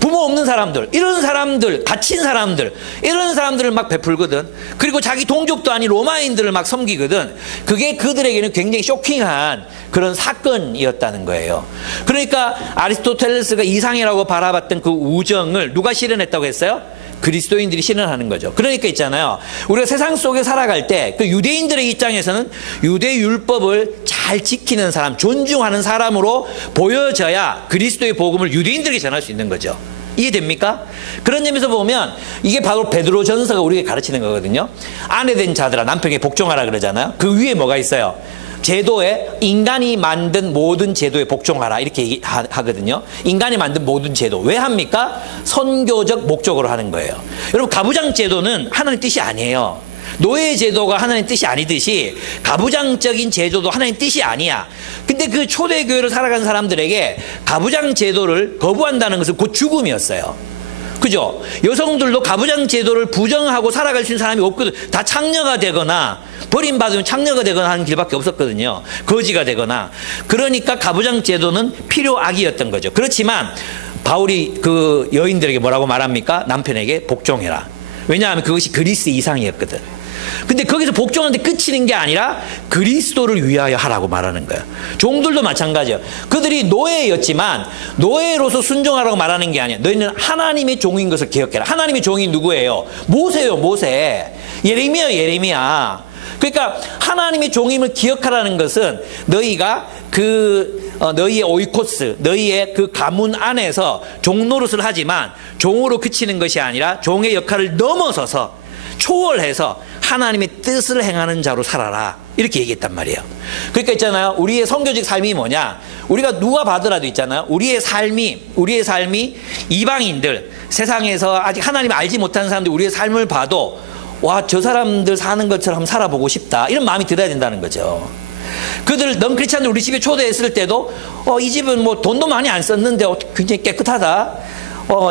부모 없는 사람들, 이런 사람들, 갇힌 사람들, 이런 사람들을 막 베풀거든. 그리고 자기 동족도 아닌 로마인들을 막 섬기거든. 그게 그들에게는 굉장히 쇼킹한 그런 사건이었다는 거예요. 그러니까 아리스토텔레스가 이상이라고 바라봤던 그 우정을 누가 실현했다고 했어요? 그리스도인들이 실현하는 거죠. 그러니까 있잖아요. 우리가 세상 속에 살아갈 때 그 유대인들의 입장에서는 유대 율법을 잘 지키는 사람, 존중하는 사람으로 보여져야 그리스도의 복음을 유대인들에게 전할 수 있는 거죠. 이해됩니까? 그런 점에서 보면 이게 바로 베드로전서가 우리에게 가르치는 거거든요. 아내된 자들아 남편에게 복종하라 그러잖아요. 그 위에 뭐가 있어요? 제도에 인간이 만든 모든 제도에 복종하라 이렇게 얘기하거든요. 인간이 만든 모든 제도 왜 합니까? 선교적 목적으로 하는 거예요. 여러분 가부장 제도는 하나님 뜻이 아니에요. 노예 제도가 하나님 뜻이 아니듯이 가부장적인 제도도 하나님 뜻이 아니야. 근데 그 초대교회를 살아간 사람들에게 가부장 제도를 거부한다는 것은 곧 죽음이었어요. 그죠? 여성들도 가부장 제도를 부정하고 살아갈 수 있는 사람이 없거든. 다 창녀가 되거나 버림받으면 창녀가 되거나 하는 길밖에 없었거든요. 거지가 되거나. 그러니까 가부장 제도는 필요악이었던 거죠. 그렇지만 바울이 그 여인들에게 뭐라고 말합니까? 남편에게 복종해라. 왜냐하면 그것이 그리스 이상이었거든. 근데 거기서 복종하는데 끝이는 게 아니라 그리스도를 위하여 하라고 말하는 거예요. 종들도 마찬가지예요. 그들이 노예였지만 노예로서 순종하라고 말하는 게 아니에요. 너희는 하나님의 종인 것을 기억해라. 하나님의 종이 누구예요? 모세요, 모세. 예레미야. 그러니까 하나님의 종임을 기억하라는 것은 너희가 너희의 오이코스, 너희의 그 가문 안에서 종 노릇을 하지만 종으로 그치는 것이 아니라 종의 역할을 넘어서서 초월해서 하나님의 뜻을 행하는 자로 살아라. 이렇게 얘기했단 말이에요. 그러니까 있잖아요. 우리의 선교적 삶이 뭐냐? 우리가 누가 봐더라도 있잖아요. 우리의 삶이 이방인들, 세상에서 아직 하나님을 알지 못하는 사람들 우리의 삶을 봐도 와, 저 사람들 사는 것처럼 한번 살아보고 싶다. 이런 마음이 들어야 된다는 거죠. 그들 넌 크리스찬들 우리 집에 초대했을 때도 이 집은 뭐 돈도 많이 안 썼는데 굉장히 깨끗하다.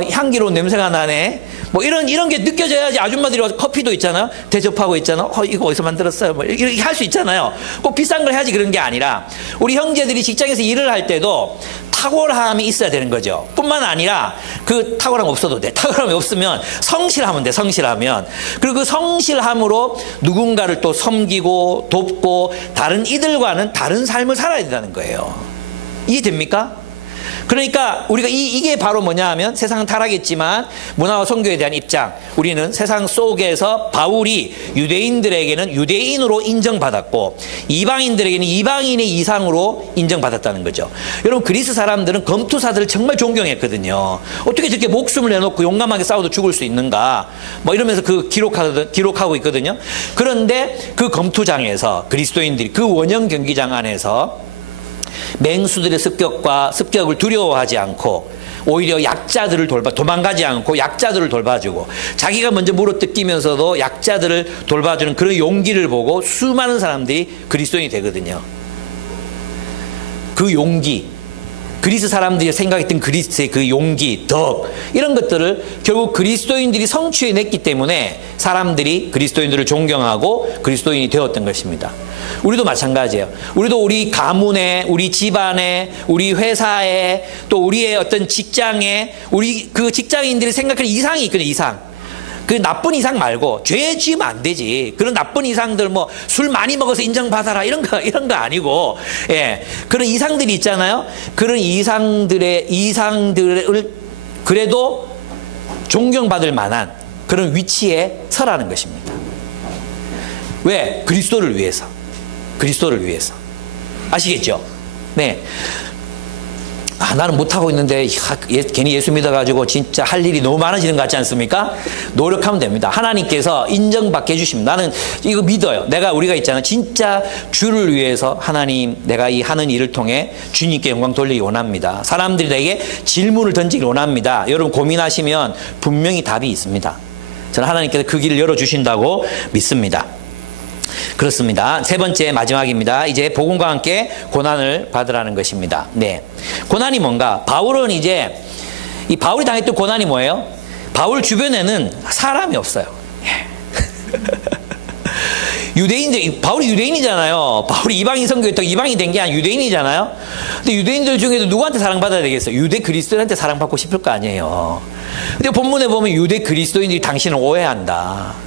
향기로운 냄새가 나네. 뭐 이런 게 느껴져야지 아줌마들이 와서 커피도 있잖아요. 대접하고 있잖아요. 이거 어디서 만들었어요? 뭐 이렇게 할 수 있잖아요. 꼭 비싼 걸 해야지 그런 게 아니라 우리 형제들이 직장에서 일을 할 때도 탁월함이 있어야 되는 거죠. 뿐만 아니라 그 탁월함 없어도 돼. 탁월함이 없으면 성실하면 돼. 성실하면. 그리고 그 성실함으로 누군가를 또 섬기고 돕고 다른 이들과는 다른 삶을 살아야 된다는 거예요. 이해됩니까? 그러니까 우리가 이게 바로 뭐냐 하면 세상은 타락했지만 문화와 선교에 대한 입장. 우리는 세상 속에서 바울이 유대인들에게는 유대인으로 인정받았고 이방인들에게는 이방인의 이상으로 인정받았다는 거죠. 여러분 그리스 사람들은 검투사들을 정말 존경했거든요. 어떻게 저렇게 목숨을 내놓고 용감하게 싸워도 죽을 수 있는가 뭐 이러면서 기록하고 있거든요. 그런데 그 검투장에서 그리스도인들이 그 원형 경기장 안에서 맹수들의 습격을 두려워하지 않고 오히려 약자들을 도망가지 않고 약자들을 돌봐주고 자기가 먼저 물어뜯기면서도 약자들을 돌봐주는 그런 용기를 보고 수많은 사람들이 그리스도인이 되거든요. 그 용기, 그리스 사람들이 생각했던 그리스의 그 용기, 덕 이런 것들을 결국 그리스도인들이 성취해냈기 때문에 사람들이 그리스도인들을 존경하고 그리스도인이 되었던 것입니다. 우리도 마찬가지예요. 우리도 우리 가문에, 우리 집안에, 우리 회사에, 또 우리의 어떤 직장에, 우리 그 직장인들이 생각하는 이상이 있거든요. 이상. 그 나쁜 이상 말고 죄 지으면 안 되지. 그런 나쁜 이상들 뭐 술 많이 먹어서 인정받아라 이런 거 아니고, 예, 그런 이상들이 있잖아요. 그런 이상들을 그래도 존경받을 만한 그런 위치에 서라는 것입니다. 왜? 그리스도를 위해서. 아시겠죠? 네. 나는 못하고 있는데 괜히 예수 믿어가지고 진짜 할 일이 너무 많아지는 것 같지 않습니까? 노력하면 됩니다. 하나님께서 인정받게 해주십니다. 나는 이거 믿어요. 우리가 있잖아. 진짜 주를 위해서 하나님, 내가 이 하는 일을 통해 주님께 영광 돌리기 원합니다. 사람들이 내게 질문을 던지기 원합니다. 여러분 고민하시면 분명히 답이 있습니다. 저는 하나님께서 그 길을 열어주신다고 믿습니다. 그렇습니다. 세 번째 마지막입니다. 이제 복음과 함께 고난을 받으라는 것입니다. 네, 고난이 뭔가? 바울은 이제 이 바울이 당했던 고난이 뭐예요? 바울 주변에는 사람이 없어요. 유대인들, 바울이 유대인이잖아요. 바울이 이방인 선교했다고 이방인이 된 게 아니라 유대인이잖아요. 근데 유대인들 중에도 누구한테 사랑받아야 되겠어요? 유대 그리스도인한테 사랑받고 싶을 거 아니에요. 근데 본문에 보면 유대 그리스도인들이 당신을 오해한다.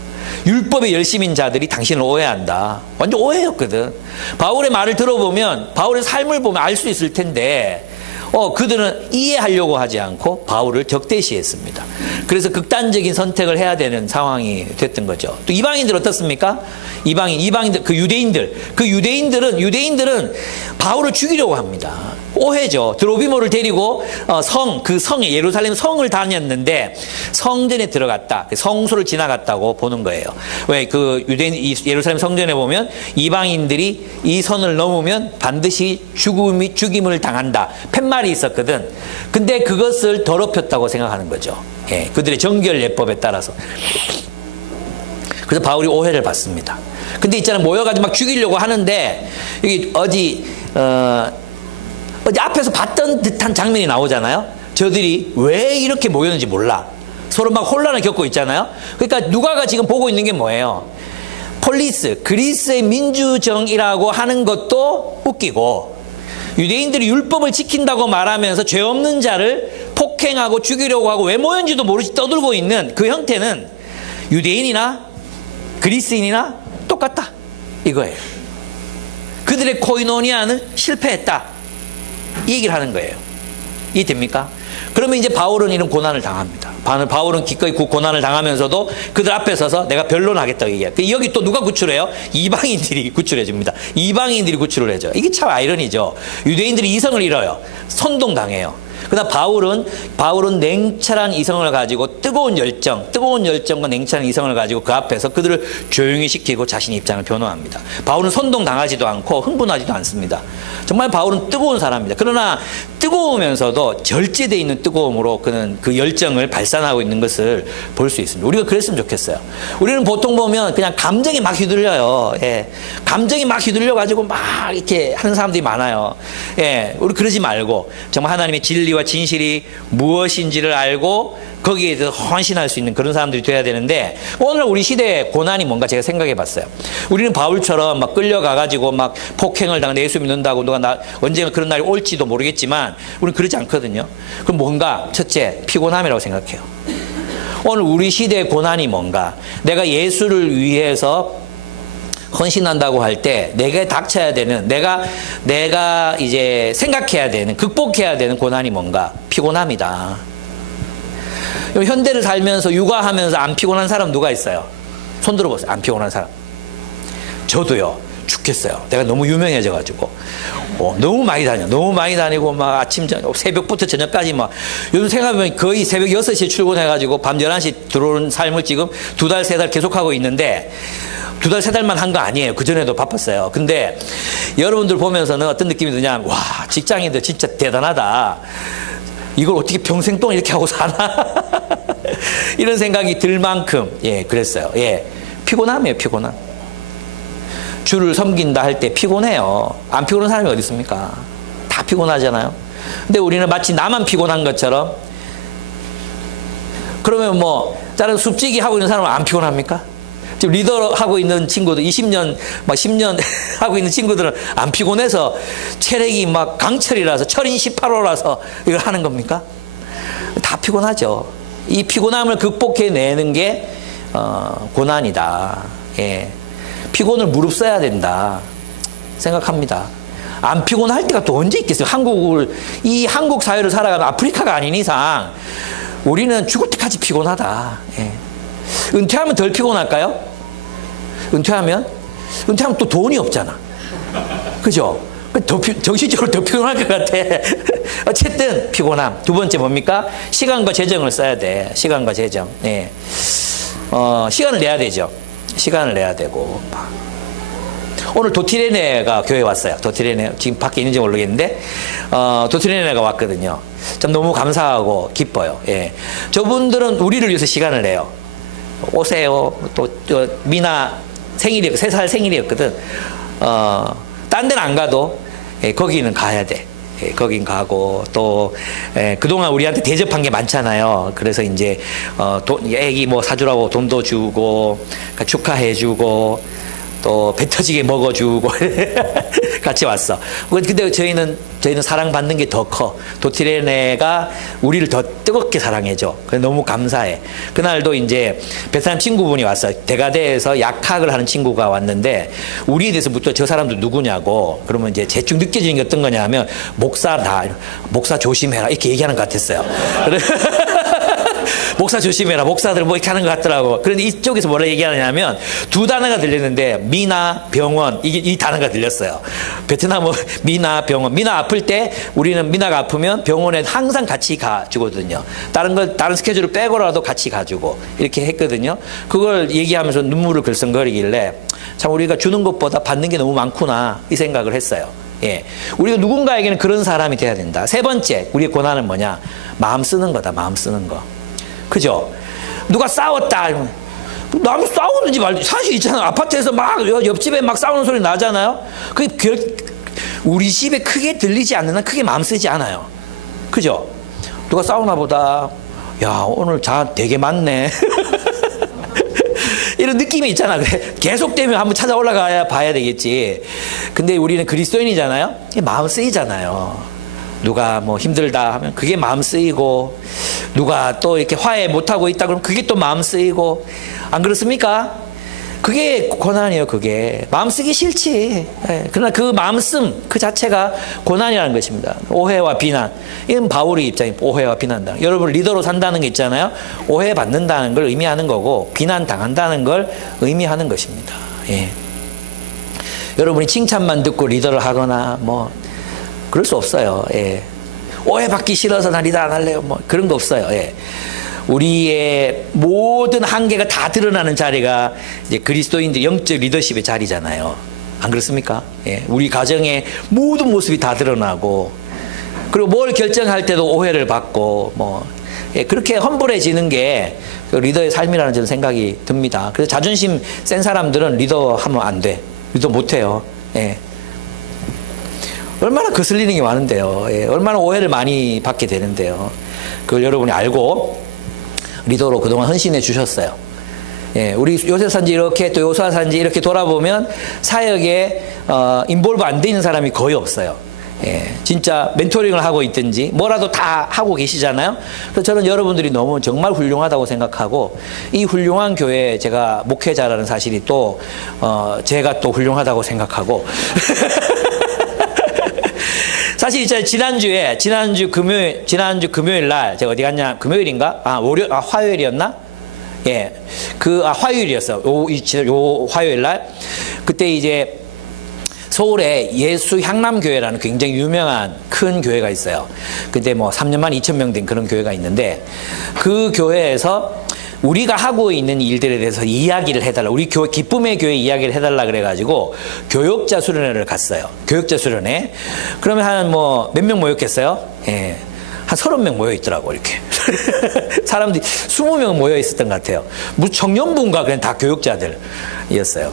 율법의 열심인 자들이 당신을 오해한다. 완전 오해였거든. 바울의 말을 들어보면, 바울의 삶을 보면 알 수 있을 텐데, 그들은 이해하려고 하지 않고 바울을 적대시했습니다. 그래서 극단적인 선택을 해야 되는 상황이 됐던 거죠. 또 이방인들 어떻습니까? 이방인들, 유대인들은 바울을 죽이려고 합니다. 오해죠. 드로비모를 데리고 성에 예루살렘 성을 다녔는데 성전에 들어갔다. 성소를 지나갔다고 보는 거예요. 왜 예루살렘 성전에 보면 이방인들이 이 선을 넘으면 반드시 죽임을 당한다. 팻말이 있었거든. 근데 그것을 더럽혔다고 생각하는 거죠. 예, 그들의 정결 예법에 따라서. 그래서 바울이 오해를 받습니다. 근데 있잖아, 모여가지고 막 죽이려고 하는데, 여기 어디 앞에서 봤던 듯한 장면이 나오잖아요. 저들이 왜 이렇게 모였는지 몰라. 서로 막 혼란을 겪고 있잖아요. 그러니까 누가가 지금 보고 있는 게 뭐예요? 그리스의 민주정이라고 하는 것도 웃기고, 유대인들이 율법을 지킨다고 말하면서 죄 없는 자를 폭행하고 죽이려고 하고 왜 모였는지도 모르지 떠들고 있는 그 형태는 유대인이나 그리스인이나 똑같다. 이거예요. 그들의 코이노니아는 실패했다. 이 얘기를 하는 거예요. 이해됩니까? 그러면 이제 바울은 이런 고난을 당합니다. 바울은 기꺼이 그 고난을 당하면서도 그들 앞에 서서 내가 변론하겠다고 얘기해요. 여기 또 누가 구출해요? 이방인들이 구출해줍니다. 이방인들이 구출을 해줘. 이게 참 아이러니죠. 유대인들이 이성을 잃어요. 선동당해요. 그러나 바울은 냉철한 이성을 가지고 뜨거운 열정과 냉철한 이성을 가지고 그 앞에서 그들을 조용히 시키고 자신의 입장을 변호합니다. 바울은 선동당하지도 않고 흥분하지도 않습니다. 정말 바울은 뜨거운 사람입니다. 그러나 뜨거우면서도 절제되어 있는 뜨거움으로 그는 그 열정을 발산하고 있는 것을 볼 수 있습니다. 우리가 그랬으면 좋겠어요. 우리는 보통 보면 그냥 감정이 막 휘둘려요. 예. 감정이 막 휘둘려가지고 막 이렇게 하는 사람들이 많아요. 예. 우리 그러지 말고 정말 하나님의 진리와 진실이 무엇인지를 알고 거기에 대해서 헌신할 수 있는 그런 사람들이 돼야 되는데, 오늘 우리 시대의 고난이 뭔가 제가 생각해 봤어요. 우리는 바울처럼 막 끌려가가지고 막 폭행을 당한 예수 믿는다고 누가 언젠가 그런 날이 올지도 모르겠지만 우리는 그러지 않거든요. 그럼 뭔가 첫째 피곤함이라고 생각해요. 오늘 우리 시대의 고난이 뭔가, 내가 예수를 위해서 헌신한다고 할 때 내게 닥쳐야 되는, 내가 이제 생각해야 되는, 극복해야 되는 고난이 뭔가? 피곤함이다. 현대를 살면서 육아하면서 안 피곤한 사람 누가 있어요? 손 들어보세요. 안 피곤한 사람. 저도요. 죽겠어요. 내가 너무 유명해져가지고 너무 많이 다니고 막 새벽부터 저녁까지 막, 요즘 생각해보면 거의 새벽 6시에 출근해가지고 밤 11시 들어오는 삶을 지금 2달, 3달 계속하고 있는데, 2달, 3달만 한 거 아니에요. 그전에도 바빴어요. 근데 여러분들 보면서는 어떤 느낌이 드냐, 와, 직장인들 진짜 대단하다. 이걸 어떻게 평생 동안 이렇게 하고 사나? 이런 생각이 들 만큼, 예, 그랬어요. 예. 피곤함이에요, 피곤함. 주를 섬긴다 할 때 피곤해요. 안 피곤한 사람이 어디 있습니까? 다 피곤하잖아요. 근데 우리는 마치 나만 피곤한 것처럼, 그러면 다른 숲지기 하고 있는 사람은 안 피곤합니까? 지금 리더 하고 있는 친구들, 20년, 10년 하고 있는 친구들은 안 피곤해서 체력이 막 강철이라서, 철인 18호라서 이걸 하는 겁니까? 다 피곤하죠. 이 피곤함을 극복해내는 게, 고난이다. 예. 피곤을 무릅써야 된다. 생각합니다. 안 피곤할 때가 또 언제 있겠어요? 이 한국 사회를 살아가면 아프리카가 아닌 이상 우리는 죽을 때까지 피곤하다. 예. 은퇴하면 덜 피곤할까요? 은퇴하면 또 돈이 없잖아. 그죠? 정신적으로 더 피곤할 것 같아. 어쨌든 피곤함. 두 번째 뭡니까? 시간과 재정을 써야 돼. 시간과 재정. 네. 시간을 내야 되죠. 시간을 내야 되고. 오늘 도티레네가 교회에 왔어요. 도티레네 지금 밖에 있는지 모르겠는데 도티레네가 왔거든요. 좀 너무 감사하고 기뻐요. 예. 저분들은 우리를 위해서 시간을 내요. 오세요. 또 미나 생일이 3살 생일이었거든. 딴 데는 안 가도 거기는 가야 돼. 거긴 가고 또 그동안 우리한테 대접한 게 많잖아요. 그래서 이제 애기 뭐 사주라고 돈도 주고 축하해주고 또 배 터지게 먹어주고 같이 왔어. 근데 저희는 사랑받는 게 더 커. 도티레네가 우리를 더 뜨겁게 사랑해줘. 그래서 너무 감사해. 그날도 이제 베트남 친구분이 왔어요. 대가대에서 약학을 하는 친구가 왔는데 우리에 대해서 묻더 저 사람도 누구냐고. 그러면 이제 대충 느껴지는 게 어떤 거냐 하면 목사 조심해라 이렇게 얘기하는 것 같았어요. 목사 조심해라. 목사들 뭐 이렇게 하는 것 같더라고. 그런데 이쪽에서 뭐라 얘기하느냐면 두 단어가 들리는데 미나 병원 이 단어가 들렸어요. 베트남은 미나 병원. 미나 아플 때 우리는 미나가 아프면 병원에 항상 같이 가주거든요. 다른 스케줄을 빼고라도 같이 가주고 이렇게 했거든요. 그걸 얘기하면서 눈물을 글썽거리길래 참 우리가 주는 것보다 받는 게 너무 많구나 이 생각을 했어요. 예. 우리가 누군가에게는 그런 사람이 돼야 된다. 세 번째 우리의 고난은 뭐냐? 마음 쓰는 거다. 마음 쓰는 거. 그죠? 누가 싸웠다. 나무 싸우는지 말지. 사실 있잖아. 아파트에서 막 옆집에 막 싸우는 소리 나잖아요. 그게 우리 집에 크게 들리지 않는 한 크게 마음 쓰지 않아요. 그죠? 누가 싸우나 보다. 야, 오늘 자 되게 많네. 이런 느낌이 있잖아. 계속되면 한번 찾아 올라가야 봐야 되겠지. 근데 우리는 그리스도인이잖아요. 마음 쓰이잖아요. 누가 뭐 힘들다 하면 그게 마음 쓰이고, 누가 또 이렇게 화해 못하고 있다 그러면 그게 또 마음 쓰이고, 안 그렇습니까? 그게 고난이에요. 그게 마음 쓰기 싫지. 그러나 그 마음 쓴 그 자체가 고난이라는 것입니다. 오해와 비난. 이건 바울의 입장이 오해와 비난다. 여러분 리더로 산다는 게 있잖아요. 오해 받는다는 걸 의미하는 거고 비난 당한다는 걸 의미하는 것입니다. 예. 여러분이 칭찬만 듣고 리더를 하거나 뭐 그럴 수 없어요. 예. 오해받기 싫어서 나 리더 안 할래요. 뭐 그런 거 없어요. 예. 우리의 모든 한계가 다 드러나는 자리가 이제 그리스도인들 영적 리더십의 자리잖아요. 안 그렇습니까? 예. 우리 가정의 모든 모습이 다 드러나고, 그리고 뭘 결정할 때도 오해를 받고, 뭐 예. 그렇게 험불해지는 게 리더의 삶이라는 저는 생각이 듭니다. 그래서 자존심 센 사람들은 리더 하면 안 돼. 리더 못 해요. 예. 얼마나 거슬리는 게 많은데요. 예. 얼마나 오해를 많이 받게 되는데요. 그걸 여러분이 알고 리더로 그동안 헌신해 주셨어요. 예, 우리 요셉산지 이렇게 또 요사산지 이렇게 돌아보면 사역에 인볼브 안 돼 있는 사람이 거의 없어요. 예, 진짜 멘토링을 하고 있든지 뭐라도 다 하고 계시잖아요. 그래서 저는 여러분들이 너무 정말 훌륭하다고 생각하고, 이 훌륭한 교회에 제가 목회자라는 사실이 또 제가 또 훌륭하다고 생각하고 사실 이제 지난주 금요일 날 제가 어디 갔냐? 금요일인가? 화요일이었나? 예. 화요일이었어요. 요 화요일 날. 그때 이제 서울에 예수 향남교회라는 굉장히 유명한 큰 교회가 있어요. 그때 뭐 3년만 2,000명 된 그런 교회가 있는데, 그 교회에서 우리가 하고 있는 일들에 대해서 이야기를 해달라. 우리 교회, 기쁨의 교회 이야기를 해달라 그래가지고 교역자 수련회를 갔어요. 교역자 수련회. 그러면 한 뭐 몇 명 모였겠어요? 예. 한 30명 모여 있더라고, 이렇게. 사람들이 20명 모여 있었던 것 같아요. 청년부인가 그냥 다 교역자들이었어요.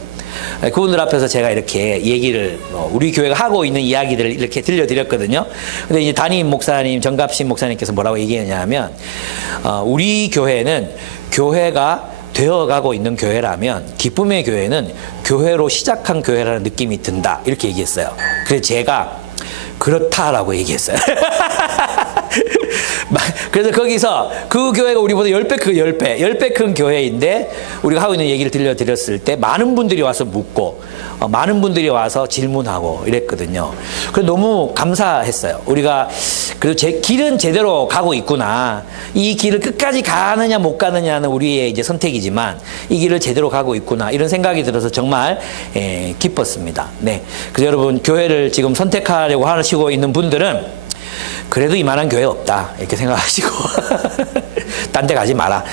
그분들 앞에서 제가 이렇게 얘기를, 우리 교회가 하고 있는 이야기들을 이렇게 들려드렸거든요. 근데 이제 담임 목사님, 정갑신 목사님께서 뭐라고 얘기했냐면, 우리 교회는 교회가 되어가고 있는 교회라면 기쁨의 교회는 교회로 시작한 교회라는 느낌이 든다. 이렇게 얘기했어요. 그래서 제가 그렇다라고 얘기했어요. 그래서 거기서 그 교회가 우리보다 10배 큰 교회인데 우리가 하고 있는 얘기를 들려드렸을 때 많은 분들이 와서 묻고, 많은 분들이 와서 질문하고 이랬거든요. 그래서 너무 감사했어요. 우리가 그래도 제 길은 제대로 가고 있구나. 이 길을 끝까지 가느냐 못 가느냐는 우리의 이제 선택이지만 이 길을 제대로 가고 있구나. 이런 생각이 들어서 정말 기뻤습니다. 네. 그래서 여러분 교회를 지금 선택하려고 하시고 있는 분들은 그래도 이만한 교회 없다 이렇게 생각하시고 딴 데 가지 마라.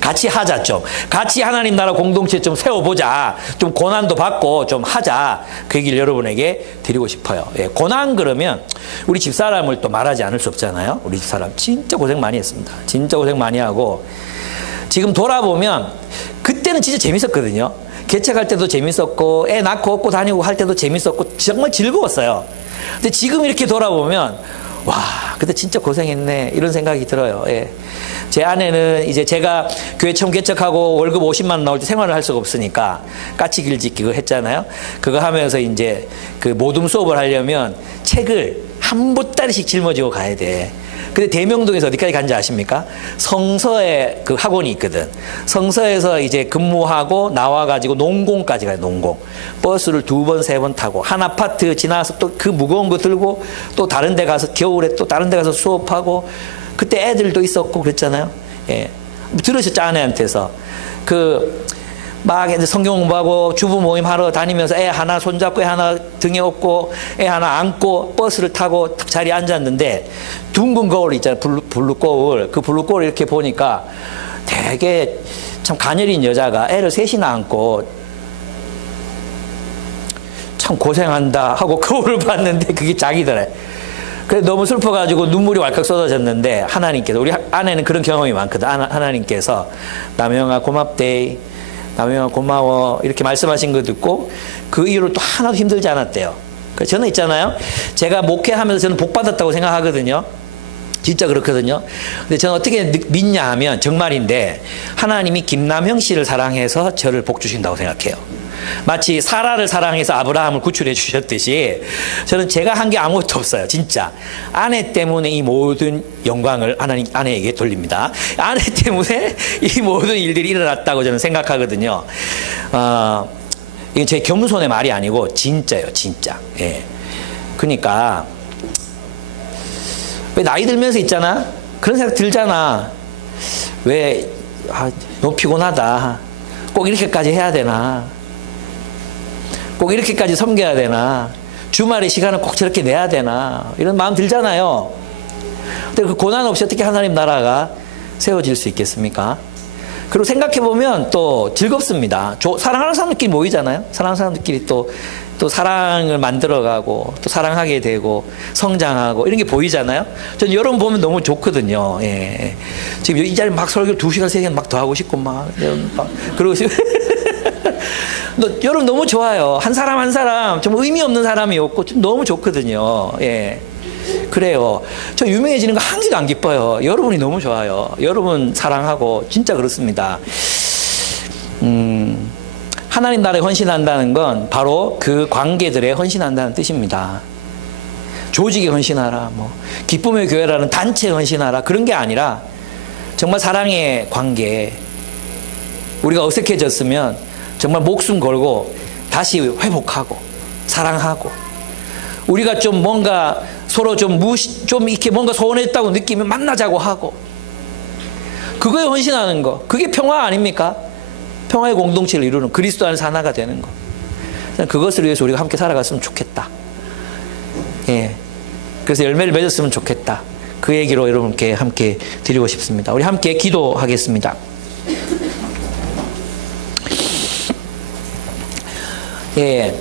같이 하자 좀. 같이 하나님 나라 공동체 좀 세워보자. 좀 고난도 받고 좀 하자. 그 얘기를 여러분에게 드리고 싶어요. 예, 고난 그러면 우리 집사람을 또 말하지 않을 수 없잖아요. 우리 집사람 진짜 고생 많이 했습니다. 진짜 고생 많이 하고 지금 돌아보면 그때는 진짜 재밌었거든요. 개척할 때도 재밌었고 애 낳고 얻고 다니고 할 때도 재밌었고 정말 즐거웠어요. 근데 지금 이렇게 돌아보면 와, 그때 진짜 고생했네 이런 생각이 들어요. 예. 제 아내는 이제 제가 교회 처음 개척하고 월급 50만 원 나올 때 생활을 할 수가 없으니까 까치길짓기 그거 했잖아요. 그거 하면서 이제 그 모둠 수업을 하려면 책을 한 보따리씩 짊어지고 가야 돼. 근데 대명동에서 어디까지 간지 아십니까? 성서에 그 학원이 있거든. 성서에서 이제 근무하고 나와가지고 농공까지 가요, 농공. 버스를 2번, 3번 타고, 한 아파트 지나서 또 그 무거운 거 들고, 또 다른 데 가서, 겨울에 또 다른 데 가서 수업하고, 그때 애들도 있었고 그랬잖아요. 예. 들으셨죠, 아내한테서. 막 이제 성경 공부하고 주부 모임 하러 다니면서 애 하나 손잡고 애 하나 등에 업고 애 하나 안고 버스를 타고 자리에 앉았는데 둥근 거울 있잖아요. 블루 거울. 그 블루 거울 이렇게 보니까 되게 참 가녀린 여자가 애를 셋이나 안고 참 고생한다 하고 거울을 봤는데 그게 자기더래. 그래서 너무 슬퍼가지고 눈물이 왈칵 쏟아졌는데 하나님께서, 우리 아내는 그런 경험이 많거든. 하나님께서 남영아 고맙대, 남영아 고마워 이렇게 말씀하신 거 듣고 그 이후로 또 하나도 힘들지 않았대요. 그래서 저는 있잖아요, 제가 목회하면서 저는 복 받았다고 생각하거든요. 진짜 그렇거든요. 근데 저는 어떻게 믿냐 하면 정말인데 하나님이 김남형 씨를 사랑해서 저를 복 주신다고 생각해요. 마치 사라를 사랑해서 아브라함을 구출해 주셨듯이 저는 제가 한 게 아무것도 없어요. 진짜 아내 때문에 이 모든 영광을 하나님 아내에게 돌립니다. 아내 때문에 이 모든 일들이 일어났다고 저는 생각하거든요. 이건 제 겸손의 말이 아니고 진짜예요, 진짜. 예. 그러니까 왜 나이 들면서 있잖아, 그런 생각 들잖아. 왜 너무 피곤하다, 꼭 이렇게까지 해야 되나, 꼭 이렇게까지 섬겨야 되나, 주말에 시간을 꼭 저렇게 내야 되나, 이런 마음 들잖아요. 근데 그 고난 없이 어떻게 하나님 나라가 세워질 수 있겠습니까? 그리고 생각해보면 또 즐겁습니다. 사랑하는 사람들끼리 모이잖아요. 사랑하는 사람들끼리 또 사랑을 만들어가고 또 사랑하게 되고 성장하고 이런 게 보이잖아요. 저는 여러분 보면 너무 좋거든요. 예. 지금 이 자리 막 설교 2시간, 3시간 막 더 하고 싶고 막 그러고 여러분 너무 좋아요. 한 사람 한 사람 좀 의미 없는 사람이 없고 좀 너무 좋거든요. 예. 그래요. 저 유명해지는 거 한 개도 안 기뻐요. 여러분이 너무 좋아요. 여러분 사랑하고 진짜 그렇습니다. 하나님 나라에 헌신한다는 건 바로 그 관계들에 헌신한다는 뜻입니다. 조직에 헌신하라, 기쁨의 교회라는 단체에 헌신하라, 그런 게 아니라 정말 사랑의 관계. 우리가 어색해졌으면 정말 목숨 걸고 다시 회복하고 사랑하고, 우리가 좀 뭔가 서로 좀 이렇게 뭔가 소원했다고 느끼면 만나자고 하고, 그거에 헌신하는 거, 그게 평화 아닙니까? 평화의 공동체를 이루는, 그리스도 안에서 하나가 되는 거. 그것을 위해서 우리가 함께 살아갔으면 좋겠다. 예. 그래서 열매를 맺었으면 좋겠다. 그 얘기로 여러분께 함께 드리고 싶습니다. 우리 함께 기도하겠습니다. 예.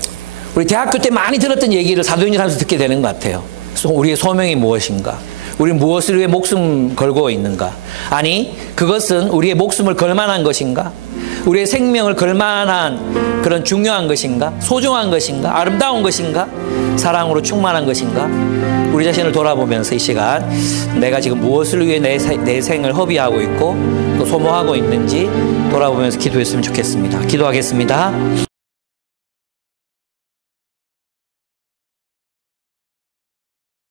우리 대학교 때 많이 들었던 얘기를 사도행전 하면서 듣게 되는 것 같아요. 우리의 소명이 무엇인가? 우리는 무엇을 위해 목숨 걸고 있는가? 아니, 그것은 우리의 목숨을 걸 만한 것인가? 우리의 생명을 걸 만한 그런 중요한 것인가? 소중한 것인가? 아름다운 것인가? 사랑으로 충만한 것인가? 우리 자신을 돌아보면서 이 시간 내가 지금 무엇을 위해 내 생을 허비하고 있고 또 소모하고 있는지 돌아보면서 기도했으면 좋겠습니다. 기도하겠습니다.